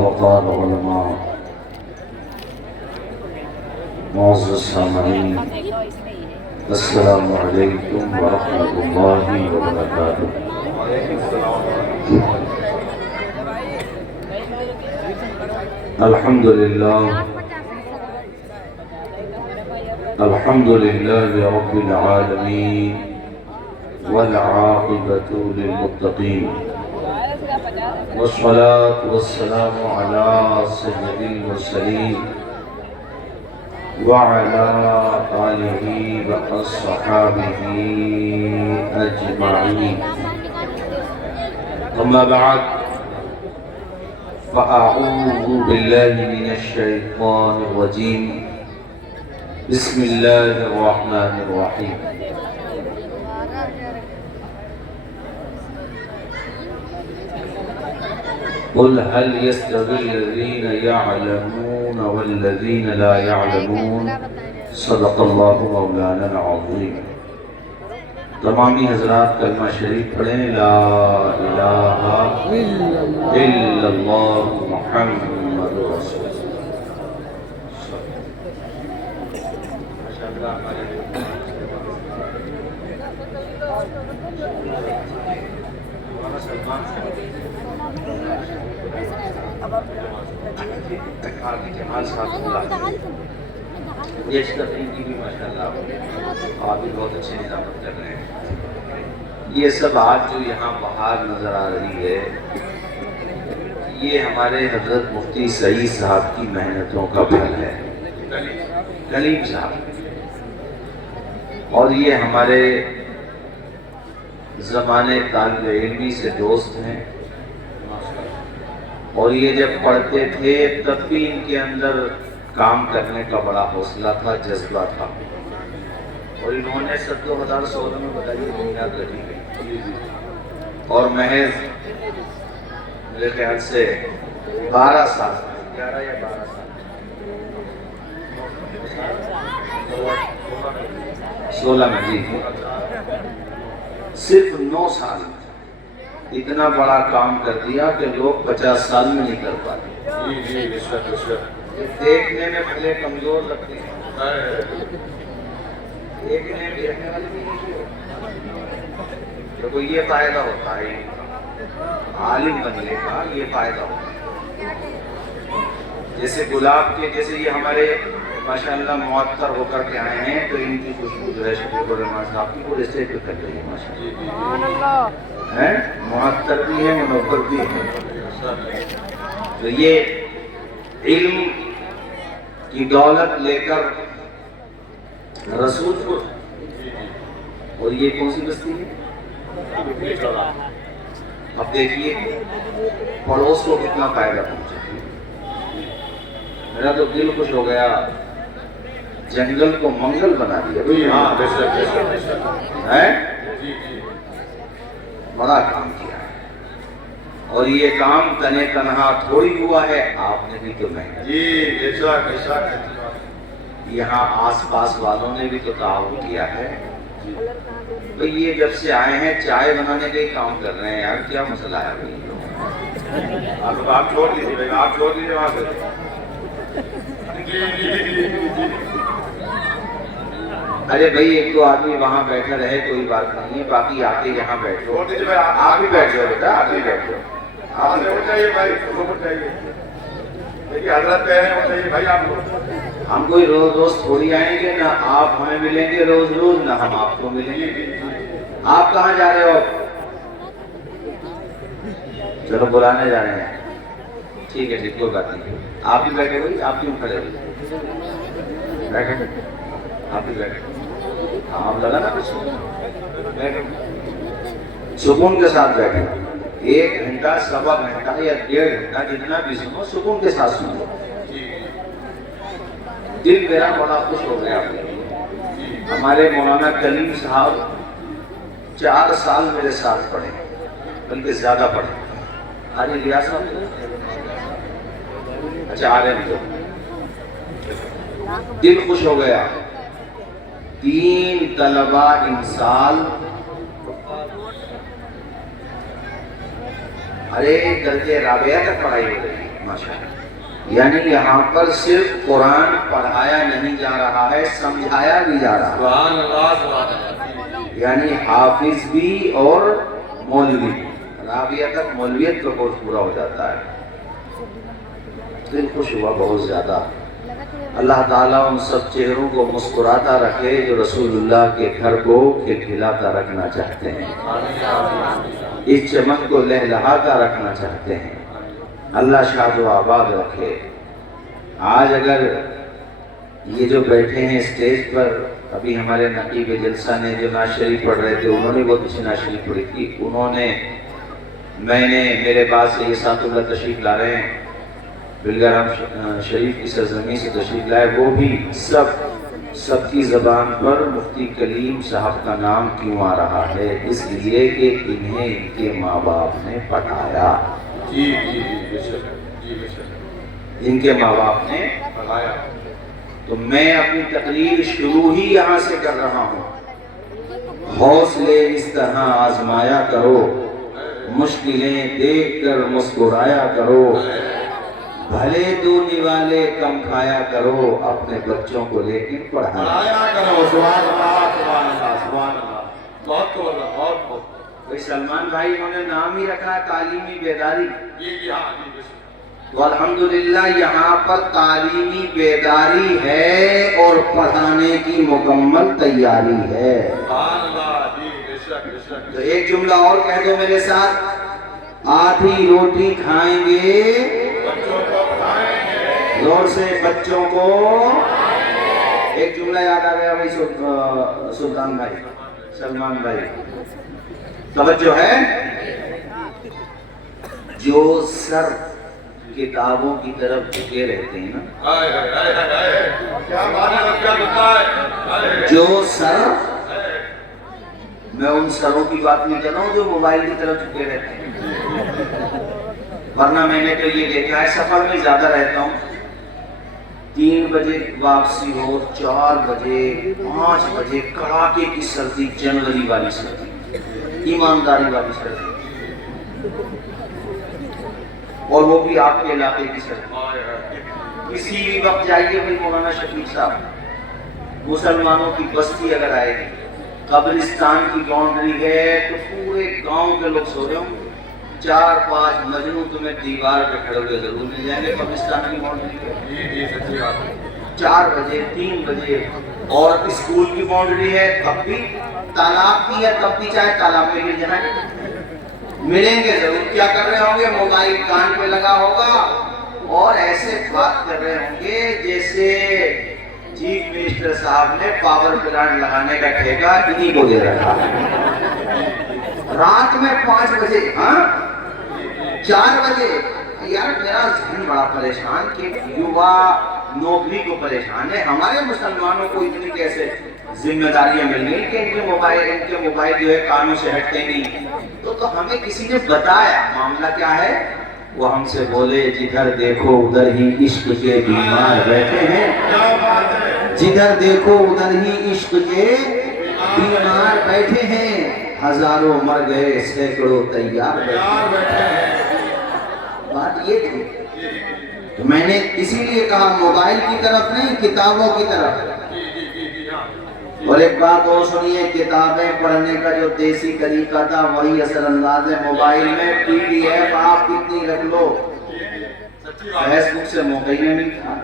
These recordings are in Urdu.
وقال علماء معزز السامعین السلام علیکم ورحمۃ اللہ وبرکاتہ۔ الحمد للہ رب العالمین والعاقبۃ للمتقین والصلاة والسلام على سيد المرسلين وعلى آله وصحبه أجمعين، أما بعد فأعوذ بالله من الشيطان الرجيم، بسم الله الرحمن الرحيم۔ قل هل يستوي الذين يعلمون والذين لا يعلمون، صدق الله مولانا العظيم۔ تمامی حضرات کلمہ شریف پڑھیں، لا الہ الا اللہ محمد رسول یہ تقریر کی بھی ماشاءاللہ آپ بھی بہت اچھے نظامت کر رہے ہیں۔ یہ سب آج جو یہاں بہار نظر آ رہی ہے، یہ ہمارے حضرت مفتی سعید صاحب کی محنتوں کا پھل ہے، کلیم صاحب، اور یہ ہمارے زمانے طالب علمی سے دوست ہیں، اور یہ جب پڑھتے تھے تب بھی ان کے اندر کام کرنے کا بڑا حوصلہ تھا، جذبہ تھا، اور انہوں نے 2016 میں بتائی بنیاد رکھی گئی، اور محض میرے خیال سے 12 سال 11 یا 12 سال 16 میں جی صرف 9 سال اتنا بڑا کام کر دیا کہ لوگ 50 سال میں نہیں کر پاتے۔ دیکھنے میں بھلے کمزور لگتے ہیں، دیکھنے بھی رہنے والے بھی نہیں ہوتے، تو یہ فائدہ ہوتا ہے عالم بننے کا، یہ فائدہ ہوتا ہے۔ جیسے گلاب کے، جیسے یہ ہمارے ماشاءاللہ معطر ہو کر کے آئے ہیں، تو ان کی خوشبو جو ہے شفیق الرحمان صاحب کی وہ اسٹیج پہ کر رہی ہے ماشاءاللہ، ہے معطر بھی ہے، منور بھی ہے۔ تو یہ علم کی دولت لے کر رسول کو، اور یہ کون سی بستی ہے؟ اب دیکھیے پڑوس کو کتنا فائدہ پہنچا۔ میرا تو دل خوش ہو گیا، جنگل کو منگل بنا دیا ہے، بڑا کام کیا ہے، اور یہ کام تنے تنہا تھوڑی ہوا ہے، آپ نے بھی تو محنت، یہاں آس پاس والوں نے بھی تو تعاون کیا ہے۔ تو یہ جب سے آئے ہیں چائے بنانے کا ہی کام کر رہے ہیں، یار کیا مسئلہ ہے بھائی؟ آپ چھوڑ دیجیے، آپ چھوڑ دیجیے وہاں سے۔ ارے بھائی ایک دو آدمی وہاں بیٹھا رہے کوئی بات نہیں ہے، باقی آتے یہاں بیٹھو، آپ بھی بیٹھ جاؤ بیٹا، آپ بھی بیٹھ جاؤ، آپ بھی اٹھائیے بھائی، اٹھائیے، دیکھیے حضرت کہہ رہے ہیں اٹھائیے بھائی آپ کو۔ ہم کوئی روز روز تھوڑی آئیں گے، نہ آپ ہمیں ملیں گے روز روز، نہ ہم آپ کو ملیں گے۔ آپ کہاں جا رہے ہو؟ چلو بلانے جا رہے ہیں، ٹھیک ہے جی کوئی بات نہیں، آپ بھی بیٹھے ہوئی، آپ کیوں کھڑے ہوئی؟ بیٹھے، آپ بھی بیٹھے، آپ لگا نا کچھ، بیٹھے سکون کے ساتھ بیٹھے، 1 گھنٹہ سوا گھنٹہ یا 1.5 گھنٹہ جتنا بھی سنو، سکون کے ساتھ سنو۔ دل میرا بڑا خوش ہو گیا۔ ہمارے مولانا کلیم صاحب 4 سال میرے ساتھ پڑھے، بلکہ زیادہ پڑھے۔ آج ریاض صاحب اچھا آ رہے ہیں، دل خوش ہو گیا۔ 3 طلبہ امسال ارے درجے رابعہ تک پڑھائی ہو رہی ہے ماشاءاللہ، یعنی یہاں پر صرف قرآن پڑھایا نہیں جا رہا ہے، سمجھایا بھی جا رہا ہے، سبحان اللہ سبحان اللہ، یعنی حافظ بھی اور مولوی بھی، رابعہ تک مولویت کا کورس پورا ہو جاتا ہے۔ دل خوش ہوا بہت زیادہ۔ اللہ تعالیٰ ان سب چہروں کو مسکراتا رکھے جو رسول اللہ کے گھر کو کھلکھلاتا رکھنا چاہتے ہیں، اس چمن کو لہلہاتا رکھنا چاہتے ہیں۔ اللہ شاد و آباد رکھے۔ آج اگر یہ جو بیٹھے ہیں اسٹیج پر، ابھی ہمارے نقیب جلسہ نے جو نعت شریف پڑھ رہے تھے، انہوں نے بہت اچھی نعت شریف پڑھی تھی، میرے پاس یہ ساتھ اللہ تشریف لا رہے ہیں، بلگرام شریف کی سرزمین سے تشریف لائے، وہ بھی سب کی زبان پر مفتی کلیم صاحب کا نام کیوں آ رہا ہے؟ اس لیے کہ انہیں ان کے ماں باپ نے پڑھایا، جی جی جی بے شک، جی بے شک، ان کے ماں باپ نے پڑھایا۔ تو میں اپنی تقریر شروع ہی یہاں سے کر رہا ہوں، حوصلے اس طرح آزمایا کرو، مشکلیں دیکھ کر مسکرایا کرو، بھلے دو نوالے کم کھایا کرو، اپنے بچوں کو لیکن پڑھایا پڑھایا کرو، سبحان اللہ سبحان اللہ سبحان اللہ، بہت بہت بہت۔ کوئی سلمان بھائی انہوں نے نام ہی رکھا ہے تعلیمی بیداری، جی جی ہاں جی بے شک، تو الحمدللہ یہاں پر تعلیمی بیداری ہے اور پڑھانے کی مکمل تیاری ہے۔ سبحان اللہ، جی بے شک بے شک۔ تو ایک جملہ اور کہہ دو میرے ساتھ، آدھی روٹی کھائیں گے، بچوں کو پڑھائیں گے، زور سے بچوں کو۔ ایک جملہ یاد آ گیا بھائی سلطان بھائی، سلمان بھائی، توجہ ہے؟ جو سر کتابوں کی طرف جھکے رہتے ہیں نا، ہائے ہائے ہائے ہائے، کیا بات ہے، کیا بتا ہے، جو سر، میں ان سروں کی بات نہیں کر رہا ہوں جو موبائل کی طرف جھکے رہتے ہیں، ورنہ میں نے تو یہ دیکھا ہے، سفر میں زیادہ رہتا ہوں، 3 بجے واپسی ہو، 4 بجے 5 بجے کڑاکے کی سردی، جنوری والی سردی، ایمانداری والی سردی، اور وہ بھی آپ کے علاقے کی سردی۔ کسی بھی وقت جائیے بھائی مولانا شفیق صاحب، مسلمانوں کی بستی اگر آئے گی، قبرستان کی باؤنڈری ہے تو پورے گاؤں کے لوگ سو رہے ہوں، 4-5 مجنوں تمہیں دیوار پہ کھڑے ہوئے ضرور مل جائیں گے قبرستان کی باؤنڈری پہ، جی جی سچی بات ہے، 4 بجے 3 بجے۔ اور اسکول کی باؤنڈری ہے تب بھی، تالاب کی ہے تب بھی، چاہے تالاب میں گر جائیں ملیں گے ضرور۔ کیا کر رہے ہوں گے؟ موبائل کان پہ لگا ہوگا اور ایسے بات کر رہے ہوں گے جیسے چیف منسٹر صاحب نے پاور پلانٹ لگانے کا ٹھیکہ انہی کو دے رکھا ہے۔ رات میں 5 بجے، ہاں 4 بجے، یار میرا ذہن بڑا پریشان کہ یووا نوکری کو پریشان ہے، ہمارے مسلمانوں کو اتنی کیسے ذمہ داریاں مل گئی کہ ان کے موبائل جو ہے کانوں سے ہٹتے نہیں۔ تو ہمیں کسی نے بتایا معاملہ کیا ہے، وہ ہم سے بولے جدھر دیکھو ادھر ہی عشق کے بیمار بیٹھے ہیں، کیا بات ہے، جدھر دیکھو ادھر ہی عشق کے بیمار بیٹھے ہیں، ہزاروں مر گئے سینکڑوں تیار بیٹھے ہیں۔ بات یہ تھی، تو میں نے اسی لیے کہا موبائل کی طرف نہیں، کتابوں کی طرف۔ اور ایک بات اور سنیے، کتابیں پڑھنے کا جو دیسی طریقہ تھا وہی اثر انداز ہے موبائل میں۔ PDF آپ کتنی رکھ لو، فیس بک سے موقع ہی نہیں ملتا،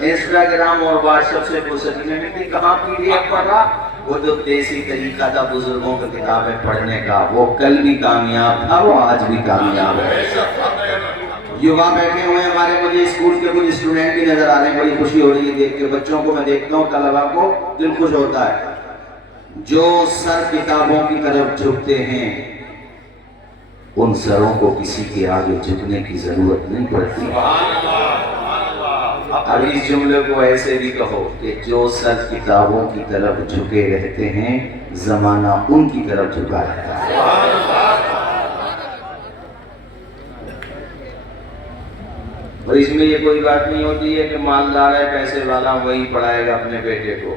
انسٹاگرام اور واٹس ایپ سے فرصت ہی نہیں ملتی، کہاں PDF پڑھ رہا؟ وہ جو دیسی طریقہ تھا بزرگوں کی کتابیں پڑھنے کا، وہ کل بھی کامیاب تھا، وہ آج بھی کامیاب ہے۔ یووا بیٹھے ہوئے ہیں ہمارے، مجھے اسکول کے کچھ اسٹوڈنٹ بھی نظر آ رہے ہیں، بڑی خوشی ہو رہی ہے دیکھ کے، بچوں کو میں دیکھتا ہوں، طلباء کو دل خوش ہوتا ہے۔ جو سر کتابوں کی طرف جھکتے ہیں ان سروں کو کسی کے آگے جھکنے کی ضرورت نہیں پڑتی۔ اب اس جملے کو ایسے بھی کہو کہ جو سر کتابوں کی طرف جھکے رہتے ہیں زمانہ ان کی طرف جھکا رہتا ہے۔ اور اس میں یہ کوئی بات نہیں ہوتی ہے کہ مالدار ہے، پیسے والا، وہی پڑھائے گا اپنے بیٹے کو۔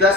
10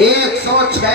106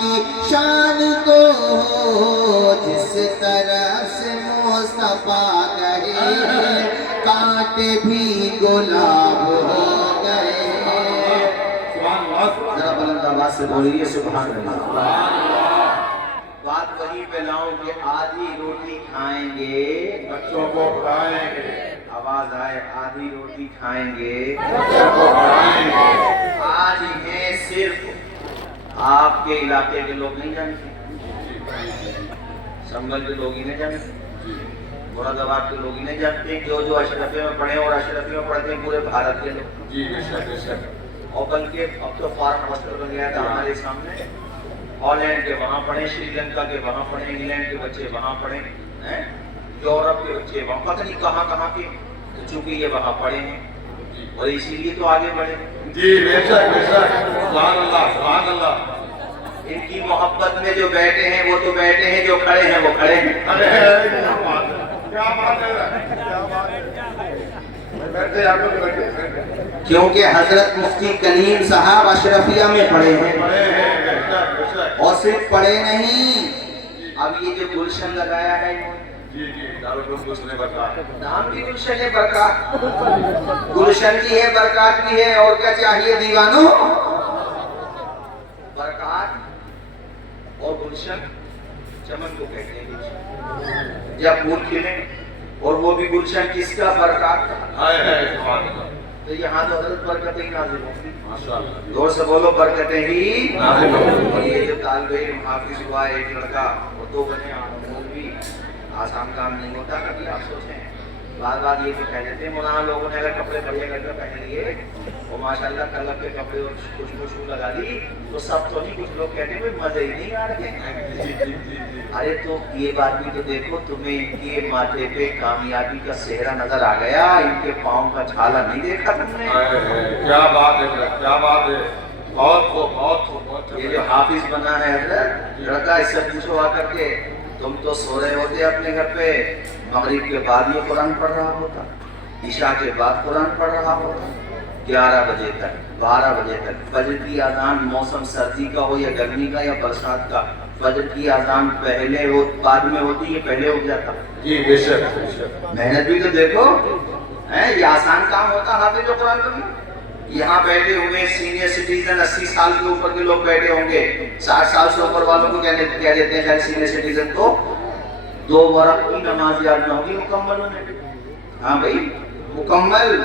کی شان کو جس طرف سے مصطفیٰ گئے کانٹے بھی گلاب ہو گئے. ذرا بلند آواز سے بولیے سبحان اللہ. بات وہی پہ لاؤں کہ آدھی روٹی کھائیں گے بچوں کو کھائیں گے. آواز آئے آدھی روٹی کھائیں گے بچوں کو کھائیں گے. آج ہیں صرف آپ کے علاقے کے لوگ نہیں جانتے, سنبل کے لوگ ہی نہیں جانتے, مراد آباد کے لوگ ہی نہیں جانتے, جو اشرفیہ میں پڑھے اور اشرفیہ میں پڑھتے ہیں پورے بھارت کے لوگ. جی بے شک بے شک. اور بلکہ اب تو فارن ہاسپٹل بن گیا تھا ہمارے سامنے, ہالینڈ کے وہاں پڑھے, سری لنکا کے وہاں پڑھے, انگلینڈ کے بچے وہاں پڑھے, یورپ کے بچے وہاں, پتہ نہیں کہاں کہاں کے, چونکہ یہ وہاں پڑھے ہیں اور اسی لیے تو آگے بڑھے. جی بے شک بے شک. سبحان اللہ سبحان اللہ. ان کی محبت میں جو بیٹھے ہیں وہ تو بیٹھے ہیں, جو کھڑے ہیں وہ کھڑے ہیں. ارے کیا بات ہے, کیا بات ہے. بیٹھے آپ لوگ بیٹھے. کیونکہ حضرت مفتی کلیم صاحب اشرفیہ میں پڑھے ہیں اور صرف پڑھے نہیں, اب یہ جو گلشن لگایا ہے جی جی دارالعلوم گلشن برکات. نام بھی گلشن ہے برکات, گلشن کی ہے برکات بھی ہے, اور کیا چاہیے دیوانوں. برکات اور گلشن چمن کو کہتے ہیں. گلشن جب پھول کھلے اور وہ بھی گلشن کس کا, برکات کا. تو یہاں تو حضرت برکتیں ہی نازل ہوں گی. زور سے بولو برکتیں ہی نازل ہوں گی. اور یہ جو طالب علم حافظ ہوا ایک لڑکا اور 2 بنے مولوی, آسان کام نہیں ہوتا. کبھی آپ سوچیں بار بار یہ بھی کہہ دیتے ہیں مولانا لوگوں نے اگر کپڑے بڑھیا کر کے پہن لیے اور ماشاءاللہ کلب کے کپڑے اور خوشبو لگا دی تو سب تو نہیں, کچھ لوگ کہتے ہیں مزے ہی نہیں آ رہے. ارے تو یہ بات بھی تو دیکھو, تمہیں ان کے ماتھے پہ کامیابی کا صحرا نظر آ گیا, ان کے پاؤں کا چھالا نہیں دیکھا تم نے. کیا بات ہے, کیا بات ہے. بہت خوب بہت خوب. یہ جو حافظ بنا ہے حضرت لڑکا, اس سے پوچھو آ کر کے, تم تو سو رہے ہوتے اپنے گھر پہ, مغرب کے بعد یہ قرآن پڑھ رہا ہوتا, عشاء کے بعد قرآن پڑھ رہا ہوتا, 11 بجے تک 12 بجے تک. فجر کی اذان موسم سردی کا ہو یا گرمی کا یا برسات کا, فجر کی اذان پہلے ہو بعد میں ہوتی ہے, پہلے ہو جاتا. جی بے شک بے شک. محنت بھی تو دیکھو, یہ آسان کام ہوتا حافظ جو قرآن پڑھنا. یہاں بیٹھے ہوئے سینئر سٹیزن 80 سال کے اوپر کے لوگ بیٹھے ہوں گے, 60 سال سے اوپر والوں کو کہہ دیتے ہیں سینئر سٹیزن کو 2 ورق کی نماز یاد نہ ہوگی مکمل ہونے. ہاں بھائی مکمل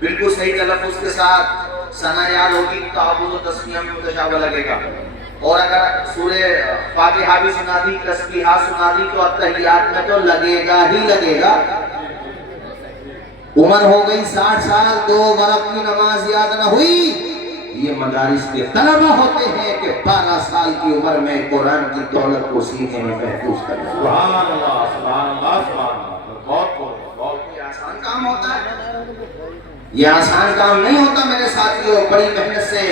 بالکل صحیح تلفظ کے ساتھ ثنا یاد ہوگی, تعوذ و تسمیہ میں متشابہ لگے گا. اور اگر سورہ فاتحہ بھی سنا دی, تسبیحات سنا دی, تو اتحیات میں تو لگے گا ہی لگے گا. عمر ہو گئی 60 سال, 2 ورق کی نماز یاد نہ ہوئی. یہ مدارس کے طلبہ ہوتے ہیں کہ 12 سال کی عمر میں قرآن کی دولت کو سینے میں محفوظ کر لیں. سبحان اللہ سبحان اللہ سبحان اللہ. بہت خوب بہت. یہ آسان کام ہوتا ہے, یہ آسان کام نہیں ہوتا میرے ساتھیوں. بڑی محنت سے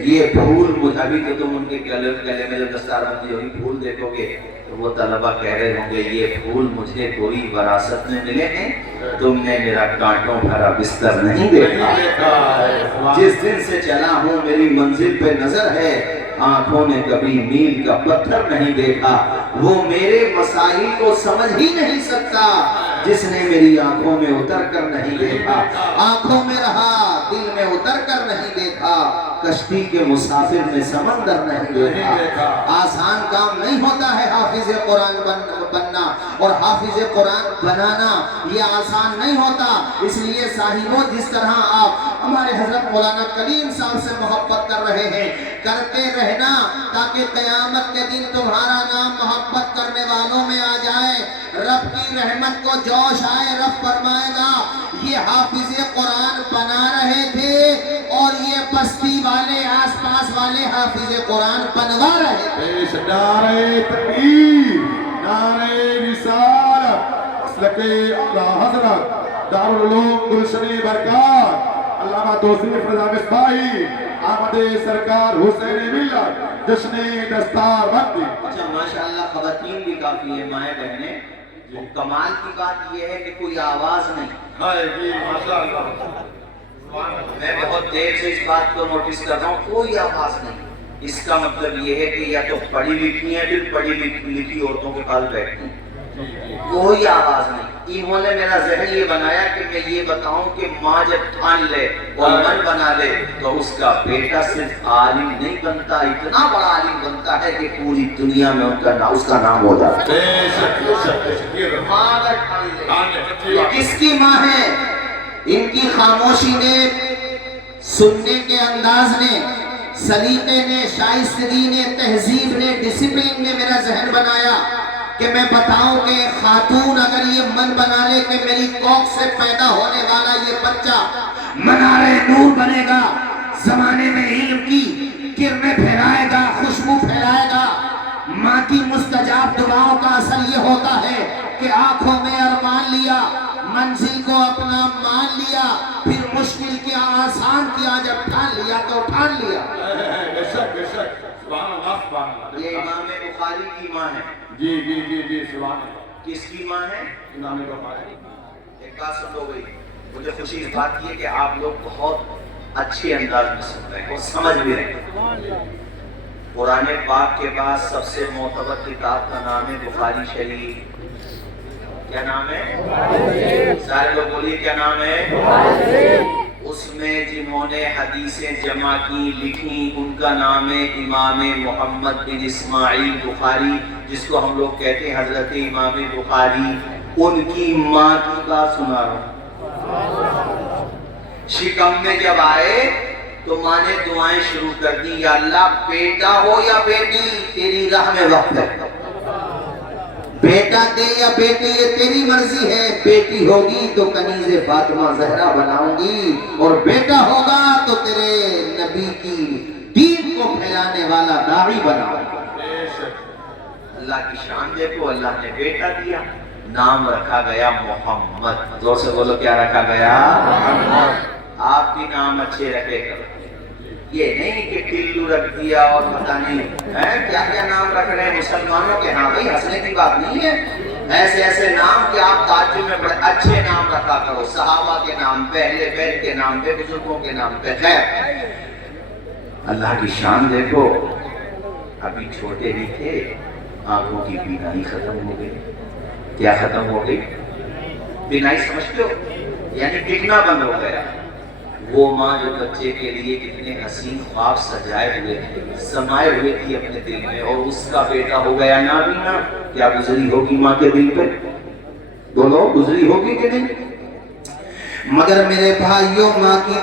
یہ پھول, ابھی تو تم ان کے گلے میں جو دستار بندی ہوگی پھول دیکھو گے تو وہ طلبہ کہہ رہے ہوں گے یہ پھول مجھے کوئی وراثت میں ملے ہیں, تم نے میرا کانٹوں بھرا بستر نہیں دیکھا. جس دن سے چلا ہوں میری منزل پہ نظر ہے, آنکھوں نے کبھی میل کا پتھر نہیں دیکھا. وہ میرے مسائل کو سمجھ ہی نہیں سکتا جس نے میری آنکھوں میں اتر کر نہیں دیکھا. آنکھوں میں رہا, دل میں اتر کر نہیں دیکھا, کشتی کے مسافر میں سمندر نہیں دیکھا. آسان کام نہیں ہوتا ہے حافظ قرآن بننا اور حافظ قرآن بنانا, یہ آسان نہیں ہوتا. اس لیے صاحبوں جس طرح آپ ہمارے حضرت مولانا کلیم صاحب سے محبت کر رہے ہیں, کرتے رہنا تاکہ قیامت کے دن تمہارا نام محبت کرنے والوں میں آ جائے. رب کی رحمت کو جوش آئے, رب فرمائے گا یہ حافظ قرآن بنا رہے تھے اور یہ بستی والے آس پاس والے حافظ قرآن بنوا رہے تھے. نعرہ تکبیر, نعرہ رسالت, مسلک اعلیٰ حضرت دارالعلوم گلشن برکات علامہ توصیف رضا مصباحی, آمد سرکار حسین ملت, جشن دستار بندی. اچھا ماشاءاللہ خواتین بھی کافی ہے, مائیں بہنیں. کمال کی بات یہ ہے کہ کوئی آواز نہیں. میں بہت دیر سے اس بات کو نوٹس کر رہا ہوں, کوئی آواز نہیں. اس کا مطلب یہ ہے کہ یا تو پڑھی لکھی ہیں پھر پڑھی لکھی عورتوں کے پاس بیٹھتی کوئی آواز نہیں. انہوں نے میرا ذہن یہ بنایا کہ میں یہ بتاؤں کہ ماں جب ٹھان لے اور من بنا لے تو اس کا بیٹا صرف عالم نہیں بنتا، اتنا بڑا عالم بنتا ہے کہ پوری دنیا میں اس کا نام ہو جاتا ہے. ماں اگر ٹھان لے. یہ کس کی ماں ہے؟ ان کی خاموشی نے، سننے کے انداز نے، سلیقے نے، شائستگی نے، تہذیب نے، ڈسپلن نے میرا ذہن بنایا کہ میں بتاؤں کہ خاتون اگر یہ من بنا لے کہ میری کوکھ سے پیدا ہونے والا یہ بچہ منارے نور بنے گا، زمانے میں علم کی کرنیں پھیلائے گا، خوشبو پھیلائے گا. ماں کی مستجاب دعاؤں کا اثر یہ ہوتا ہے کہ آنکھوں میں ارمان لیا، منزل کو اپنا مان لیا، پھر مشکل کیا آسان کیا، جب ٹھان لیا تو ٹھان لیا. بے شک بے شک. سبحان اللہ سبحان اللہ. یہ امام بخاری کی ماں ہے. جی جی جی جی سبحان اللہ. کس کی ماں ہے؟ امام بخاری. ایک بات سن لو بھائی، مجھے خوشی اس بات کی ہے کہ آپ لوگ بہت اچھے انداز میں سن رہے ہیں اور سمجھ بھی رہے ہیں. قرآن پاک کے بعد سب سے معتبر کتاب کا نام ہے بخاری شریف. کیا نام ہے؟ سارے لوگ بولیے کیا نام ہے؟ اس میں جنہوں نے حدیثیں جمع کی لکھی ان کا نام ہے امام محمد بن اسماعیل بخاری، جس کو ہم لوگ کہتے ہیں حضرت امام بخاری. ان کی ماں کی بات سنا رہا ہوں. شکم میں جب آئے تو ماں نے دعائیں شروع کر دی، یا اللہ بیٹا ہو یا بیٹی تیری راہ میں وقت ہے، بیٹا دے یا بیٹی یہ تیری مرضی ہے. بیٹی ہوگی تو کنیز فاطمہ زہرا بناؤں گی، اور بیٹا ہوگا تو تیرے نبی کی دین کو پھیلانے والا داعی بناؤں گی. اللہ کی شان دیکھو، اللہ نے بیٹا دیا، نام رکھا گیا محمد. زور سے بولو کیا رکھا گیا؟ محمد. آپ بھی نام اچھے رکھے کرو، یہ نہیں کہ ٹلو رکھ دیا اور پتہ نہیں کیا کیا نام رکھ رہے ہیں مسلمانوں کے. ہاں بھائی ہنسنے کی بات نہیں ہے. ایسے ایسے نام کہ آپ تعجب میں بڑے اچھے نام رکھا کرو، صحابہ کے نام پہ، اہل بیت کے نام پہ، بزرگوں کے نام پہ. خیر اللہ کی شان دیکھو، ابھی چھوٹے بھی تھے، آنکھوں کی بینائی ختم ہو گئی. کیا ختم ہو گئی؟ بینائی. سمجھتے ہو؟ یعنی دکھنا بند ہو گیا. وہ ماں جو بچے کے لیے کتنے حسین خواب سجائے ہوئے سمائے ہوئے تھی اپنے دل میں، اور اس کا بیٹا ہو گیا نابینا. کیا گزری ہوگی ماں کے دل پہ؟ بولو گزری ہوگی کہ نہیں؟ مگر میرے بھائیوں ماں کی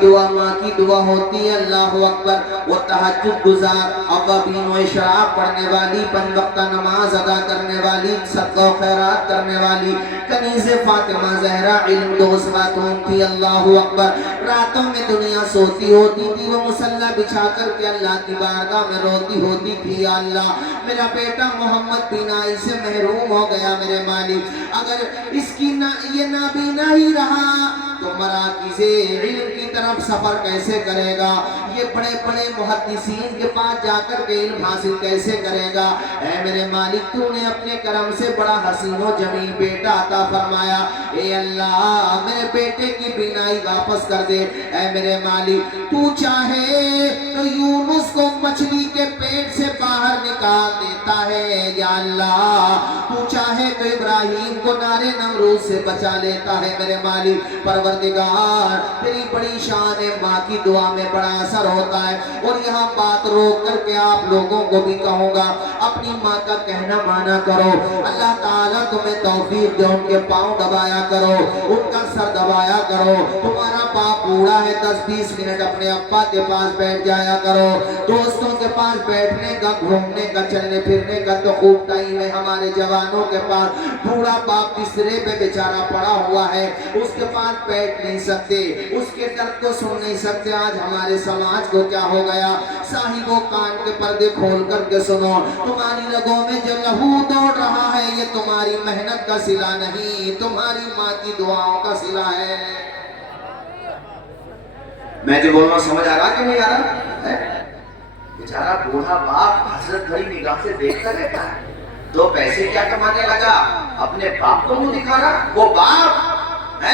دعا ہوتی ہے. اللہ اکبر. وہ تہجد گزار، اوابین و اشراق پڑھنے والی، پنج وقتہ نماز ادا کرنے والی، صدقہ و خیرات کرنے والی کنیز فاطمہ زہرا علم دوست خاتون تھی. اللہ اکبر. راتوں میں دنیا سوتی ہوتی تھی، وہ مصلی بچھا کر کے اللہ کی بارگاہ میں روتی ہوتی تھی، یا اللہ میرا بیٹا محمد بینائی سے محروم ہو گیا میرے مالک. اگر اس کی یہ نابینا ہی رہا تو مراکز علم کی طرف سفر کیسے کرے گا؟ یہ بڑے بڑے محدثین کے پاس جا کر کے علم حاصل کیسے کرے گا؟ اے میرے مالک تو نے اپنے کرم سے بڑا حسین و جمیل بیٹا عطا فرمایا. اے اللہ میرے بیٹے کی بینائی واپس کر دے. اے میرے مالک تو چاہے تو یونس کو مچھلی کے پیٹ سے باہر نکال دیتا ہے، یا اللہ تو چاہے تو ابراہیم کو نار نمرود سے بچا لیتا ہے. میرے مالک پروردگار تیری بڑی شان ہے. ماں کی دعا میں بڑا اثر ہوتا ہے. اور یہاں بات روک کر کے آپ لوگوں کو بھی کہوں گا، اپنی ماں کا کہنا مانا کرو. اللہ تعالیٰ تمہیں توفیق دے، ان کے پاؤں دبایا کرو، ان کا سر دبایا کرو. تمہارا باپ بوڑھا ہے، 10-20 منٹ اپنے ابا کے پاس بیٹھ جایا کرو. دوستوں کے پاس بیٹھنے کا، گھومنے کا، چلنے پھرنے کا تو خوب ٹائم ہے ہمارے جوانوں کے پاس. بوڑھا باپ بسترے پہ بیچارہ پڑا ہوا ہے، اس کے پاس بیٹھ نہیں سکتے، اس کے درد کو سن نہیں سکتے. آج ہمارے سماج کو کیا ہو گیا؟ صاحبوں کان کے پردے کھول کر کے سنو، تمہاری رگوں میں جو لہو دوڑ رہا ہے یہ تمہاری محنت کا صلہ نہیں، تمہاری ماں کی دعاؤں کا صلہ ہے. میں جو بول رہا ہوں سمجھ آ رہا کہ نہیں آ رہا؟ بیچارہ بوڑھا باپ حسرت بھری نگاہ سے دیکھتا رہتا ہے. دو پیسے کیا کمانے لگا، اپنے باپ کو منہ دکھا رہا. وہ باپ ہے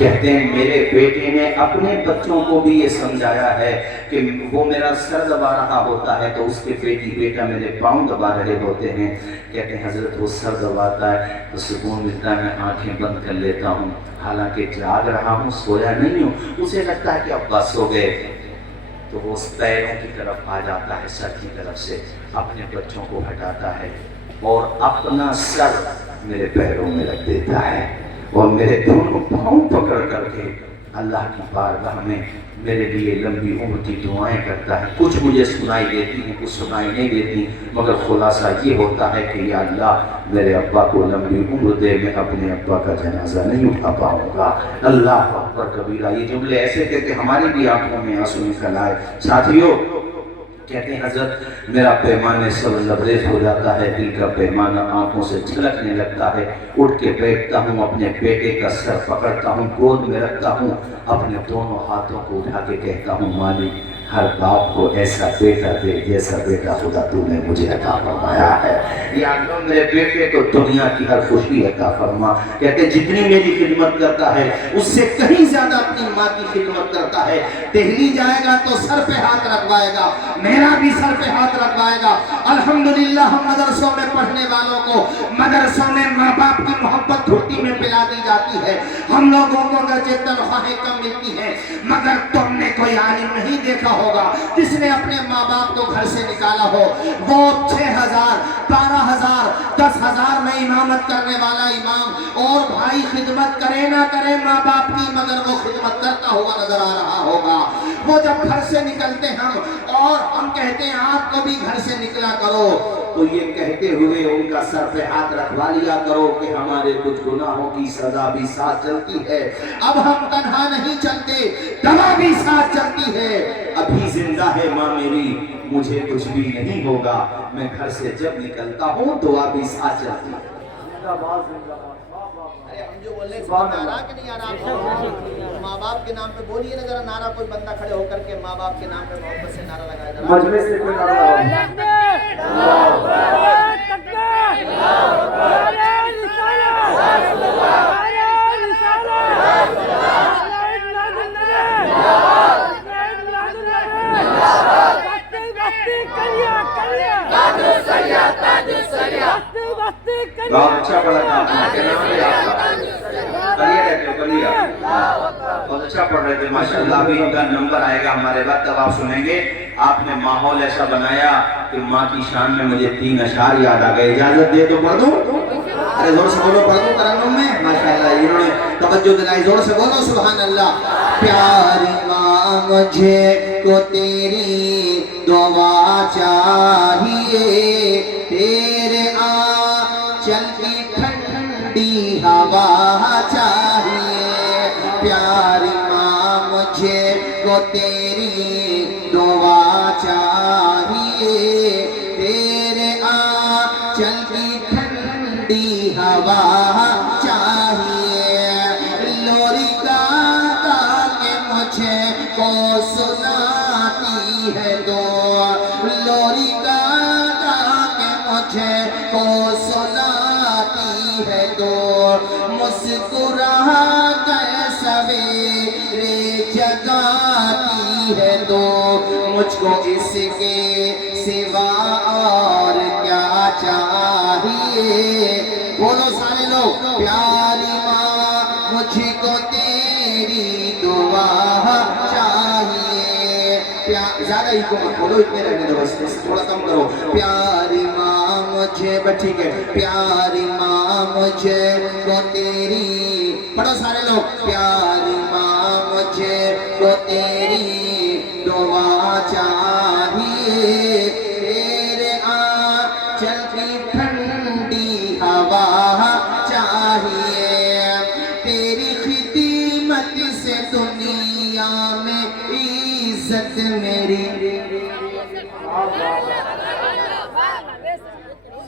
کہتے ہیں میرے بیٹے نے اپنے بچوں کو بھی یہ سمجھایا ہے کہ وہ میرا سر دبا رہا ہوتا ہے تو اس کے بیٹا میرے پاؤں دبا رہے ہوتے ہیں. کہتے ہیں حضرت وہ سر دباتا ہے تو سکون ملتا ہے, میں آنکھیں بند کر لیتا ہوں, حالانکہ جاگ رہا ہوں, سویا نہیں ہوں. اسے لگتا ہے کہ اب بس ہو گئے, تو وہ اس پیروں کی طرف آ جاتا ہے, سر کی طرف سے اپنے بچوں کو ہٹاتا ہے اور اپنا سر میرے پیروں میں رکھ دیتا ہے اور میرے دونوں پاؤں پکڑ کر کے اللہ کی بارگاہ میں میرے لیے لمبی عمر کی دعائیں کرتا ہے. کچھ مجھے سنائی دیتی ہیں, کچھ سنائی نہیں دیتی, مگر خلاصہ یہ ہوتا ہے کہ یا اللہ میرے ابا کو لمبی عمر دے, میں اپنے ابا کا جنازہ نہیں اٹھا پاؤں گا. اللہ اکبر کبیرہ. یہ جملے ایسے تھے کہ ہماری بھی آنکھوں میں آنسو نکل آئے. ساتھیوں کہتے ہیں حضرت میرا پیمانے سب لبریز ہو جاتا ہے, دل کا پیمانہ آنکھوں سے جھلکنے لگتا ہے. اٹھ کے بیٹھتا ہوں, اپنے بیٹے کا سر پکڑتا ہوں, گود میں رکھتا ہوں, اپنے دونوں ہاتھوں کو اٹھا کے کہتا ہوں مالک ہر باپ کو ایسا بیٹا دے جیسا بیٹا خدا تو نے مجھے عطا فرمایا ہے. یا اللہ میرے بیٹے کو دنیا کی ہر خوشی عطا فرما. کہتے ہیں جتنی میری خدمت کرتا ہے اس سے کہیں زیادہ اپنی ماں کی خدمت کرتا ہے. دہلی جائے گا تو سر پہ ہاتھ رکھوائے گا, میرا بھی سر پہ ہاتھ رکھوائے گا. الحمدللہ ہم مدرسوں میں پڑھنے والوں کو مدرسوں میں ماں باپ کی محبت دھرتی میں پلا دی جاتی ہے. ہم لوگوں کو اگرچہ تنخواہیں کم ملتی ہیں مگر تم نے کوئی عالم نہیں دیکھا ہوگا جس نے اپنے ماں باپ کو گھر سے نکالا ہو. وہ 6,000 12,000 10,000 میں امامت کرنے والا امام اور بھائی خدمت کرے نہ کرے ماں باپ کی, مگر وہ خدمت کرتا ہوا نظر آ رہا ہوگا. وہ جب گھر سے نکلتے ہم اور ہم کہتے ہیں آپ کو بھی گھر سے نکلا کرو, تو یہ کہتے ہوئے ان کا سر پہ ہاتھ رکھوا لیا کرو کہ ہمارے کچھ گناہوں کی سزا بھی ساتھ چلتی ہے. اب ہم تنہا نہیں چلتے, دوا بھی ساتھ چلتی ہے. ابھی زندہ ہے ماں میری, مجھے کچھ بھی نہیں ہوگا, میں گھر سے جب نکلتا ہوں دعا بھی ساتھ چلتی ہے. ارے ہم جو بول رہے ہیں سمجھ آ رہا کہ نہیں آ رہا آپ کو؟ ماں باپ کے نام پہ بولیے نا ذرا نعرہ, کوئی بندہ کھڑے ہو کر کے ماں باپ کے نام پہ محبت سے نعرہ لگائے ذرا. مجلس سے کوئی نعرہ بہت اچھا پڑھا تھا آپ نے, کیا نام ہے آپ کا؟ بہت اچھا پڑھ رہے تھے ماشاءاللہ. ابھی ان کا نمبر آئے گا ہمارے بعد, تب آپ سنیں گے. آپ نے ماحول ایسا بنایا کہ ماں کی شان میں مجھے 3 اشعار یاد آ گئے. اجازت دے تو پڑھ دوں؟ ارے زور سے بولو, پڑھ دو ترنم میں. ماشاءاللہ انہوں نے توجہ دلائی, زور سے بولو سبحان اللہ. پیاری ماں مجھے کو تیری دعا چاہیے, تیرے آنچل کی ٹھنڈی ہوا چاہیے. پیاری ماں مجھے کو تیری دعا چاہیے, تیرے آنچل کی ٹھنڈی ہوا چاہیے. لوری گا کے مجھے کو سناتی ہے دعا, لوری گا کے مجھے کو سناتی ہے دعا. مسکرا کے سویرے جگاتی ہے دعا. مجھ کو اس کے سوا اور کیا چاہیے؟ بولو سارے لوگ. پیاری ماں مجھ کو تیری دعا چاہیے. زیادہ ہی کو مت بولو, اتنے رہنے دو, بس تھوڑا کم کرو. پیاری ماں مجھے, بس ٹھیک ہے. پیاری ماں مجھے کو تیری, پڑھو سارے لوگ. پیاری ماں مجھے کو تیری دعا چاہیے, تیرے آنچل کی ٹھنڈی ہوا چاہیے. تیری خدمت سے دنیا میں عزت میری.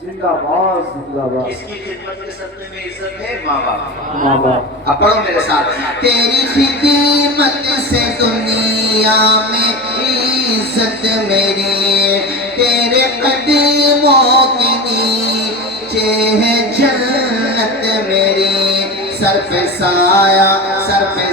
زندہ باد, زندہ باد. اس کی خدمت کے صدقے میں عزت ہے ماں باپ. ماں باپ. اب پڑھو میرے ساتھ. تیری خدمت سے دنیا میں عزت میری, تیرے قدموں کے نیچے ہے جنت میری. سر پہ سایہ, سر پہ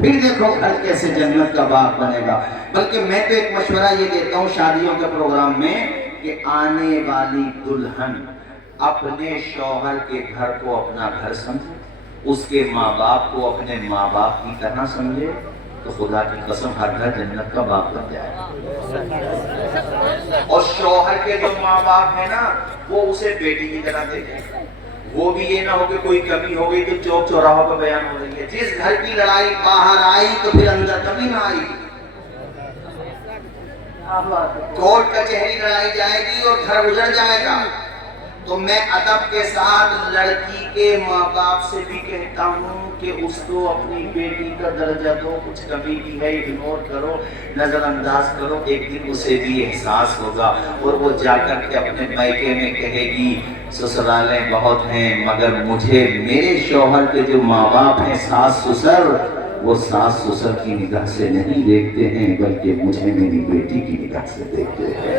پھر دیکھو گھر کیسے جنت کا باغ بنے گا۔ بلکہ میں تو ایک مشورہ یہ دیتا ہوں شادیوں کے پروگرام میں کہ آنے والی دلہن اپنے شوہر کے گھر کو اپنا گھر سمجھے، اس کے ماں باپ کو اپنے ماں باپ کی طرح سمجھے، تو خدا کی قسم ہر گھر جنت کا باغ بن جائے گا۔ اور شوہر کے جو ماں باپ ہیں نا وہ اسے بیٹی کی طرح دیکھیں، وہ بھی یہ نہ ہو کہ کوئی کمی ہو گئی تو چوک چوراہوں پہ بیان ہو رہی ہے۔ جس گھر کی لڑائی باہر آئی تو پھر اندر کمی نہ آئی، کورٹ کچہری لڑائی جائے گی اور گھر اجڑ جائے گا۔ تو میں ادب کے ساتھ لڑکی کے ماں باپ سے بھی کہتا ہوں کہ اس کو اپنی بیٹی کا درجہ دو، کچھ کمی بھی ہے اگنور کرو، نظر انداز کرو، ایک دن اسے بھی احساس ہوگا اور وہ جا کر کے اپنے میکے میں کہے گی سسرالیں بہت ہیں مگر مجھے میرے شوہر کے جو ماں باپ ہیں ساس سسر، وہ ساس سسر کی نگاہ سے نہیں دیکھتے ہیں بلکہ مجھے میری بیٹی کی نگاہ سے دیکھتے ہیں۔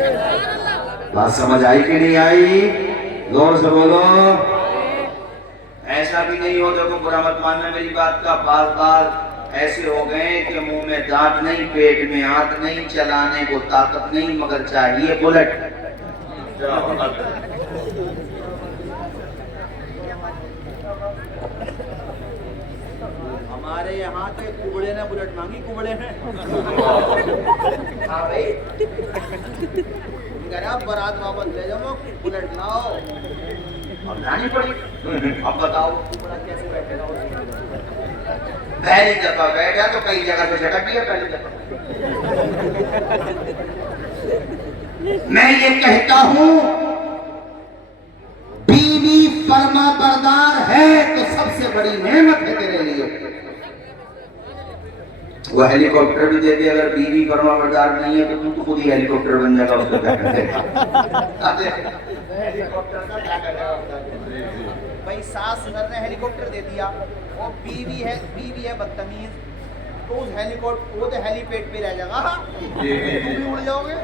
بات سمجھ آئی کہ نہیں آئی؟ زور سے بولو۔ ایسا بھی نہیں ہو، دیکھو برا مت ماننا میری بات کا، بعض بار ایسے ہو گئے کہ منہ میں دانت نہیں، پیٹ میں ہاتھ نہیں، چلانے کو طاقت نہیں مگر چاہیے بلٹ۔ ہمارے یہاں کے کبڑے نے بلٹ مانگی، کبڑے ہیں ہاں بھائی اب برات واپس لے جاؤ، بلٹ لاؤ، اب لانی پڑی۔ اب بتاؤ کبڑا کیسے بیٹھے گا؟ پہلی دفعہ بیٹھا تو کئی جگہ سے جھٹک گیا پہلی دفعہ۔ میں یہ کہتا ہوں بیوی فرما بردار ہے تو سب سے بڑی نعمت ہے تیرے لیے۔ وہ ہیلی کاپٹر بھی دے دے، اگر بیوی فرما بردار نہیں ہے تو تو خود ہی ہیلی کاپٹر بن جائے گا، اس کو کیا کرے گا؟ بھائی ساس سسر نے ہیلی کاپٹر دے دیا، وہ بیوی ہے بدتمیز، تو اس ہیلی کاپٹر وہ تو ہیلی پیڈ پہ رہ جائے گا، تم بھی اڑ جاؤ گے۔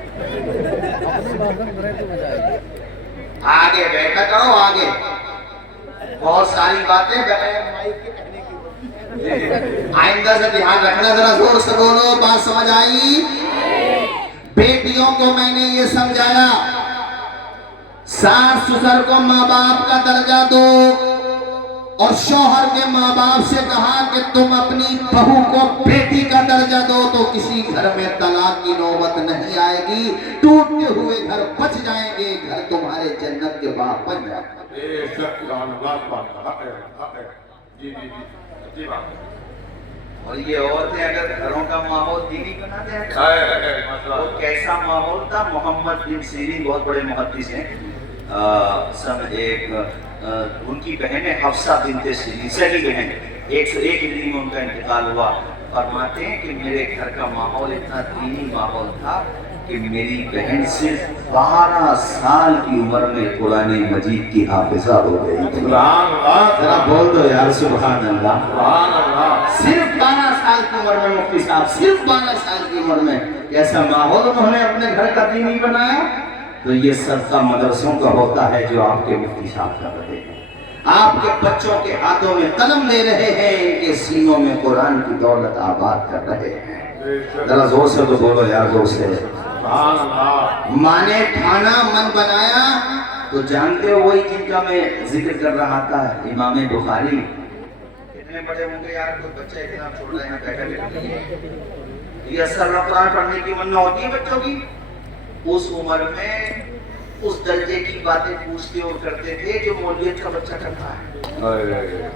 آگے بیٹھا کرو، آگے بہت ساری باتیں مائک کے کہنے کی آئندہ سے دھیان رکھنا، ذرا زور سے بولو، بات سمجھ آئی؟ بیٹیوں کو میں نے یہ سمجھایا ساس سسر کو ماں باپ کا درجہ دو، اور شوہر کے ماں باپ سے کہا کہ تم اپنی بہو کو بیٹی کا درجہ دو، تو کسی گھر میں طلاق کی نوبت نہیں آئے گی، ٹوٹتے ہوئے گھر بچ جائیں گے، گھر تمہارے جنت کے باغ بن جائیں گے۔ بے شک اللہ بات حق ہے، حق ہے۔ جی جی جی اچھی بات ہے۔ اور یہ عورتیں اگر گھروں کا ماحول دینی بناتے ہیں، وہ کیسا ماحول تھا؟ محمد بن سیرین بہت بڑے محدث ہیں، سن ایک ان کی بہن ہے حفصہ بنت سیرین، صحیح بہن، 101 ہجری میں ان کا انتقال ہوا۔ فرماتے ہیں کہ میرے گھر کا ماحول اتنا دینی ماحول تھا کہ میری بہن صرف 12 سال کی عمر میں قرآن مجید کی حافظہ ہو گئی تھی۔ سبحان اللہ، ذرا بول دو یار سبحان اللہ۔ سبحان اللہ۔ صرف 12 سال کی عمر میں مفتی صاحب، صرف 12 سال کی عمر میں ایسا ماحول انہوں نے اپنے گھر کا دینی بنایا، تو یہ صدقہ مدرسوں کا ہوتا ہے جو آپ کے مفتی صاحب کر رہے ہیں۔ آپ کے بچوں کے ہاتھوں میں قلم لے رہے ہیں، ان کے سینوں میں قرآن کی دولت آباد کر رہے ہیں۔ ذرا زور سے تو بولو یار، زور سے۔ سبحان اللہ۔ ماں نے ٹھانا من بنایا، تو جانتے ہو وہی جن کا میں ذکر کر رہا تھا، امام بخاری۔ کتنے بڑے ہوں گے یار، کوئی بچہ اتنا چھوڑ رہے ہیں بیٹھا بیٹھا، یہ اثر قرآن پڑھنے کی منع ہوتی ہے بچوں کی؟ اس عمر میں اس درجے کی باتیں پوچھتے اور کرتے تھے جو مولویت کا بچہ کرتا ہے۔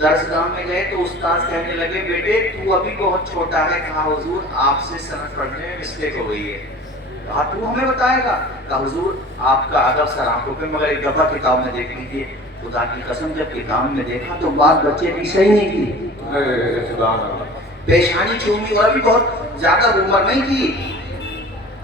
درسگاہ میں گئے تو استاد کہنے لگے بیٹے تو ابھی بہت چھوٹا ہے، کہا حضور آپ سے سند پڑھنے میں مسٹیک ہو گئی ہے، کہا تو ہمیں بتائے گا، کہا حضور آپ کا ادب سر آنکھوں پہ، مگر ایک دفعہ کتاب میں دیکھ لیجیے۔ خدا کی قسم جب کتاب میں دیکھا تو بات بچے کی صحیح نہیں کی، سبحان اللہ۔ پیشانی چومی، اور ابھی بہت زیادہ عمر نہیں تھی۔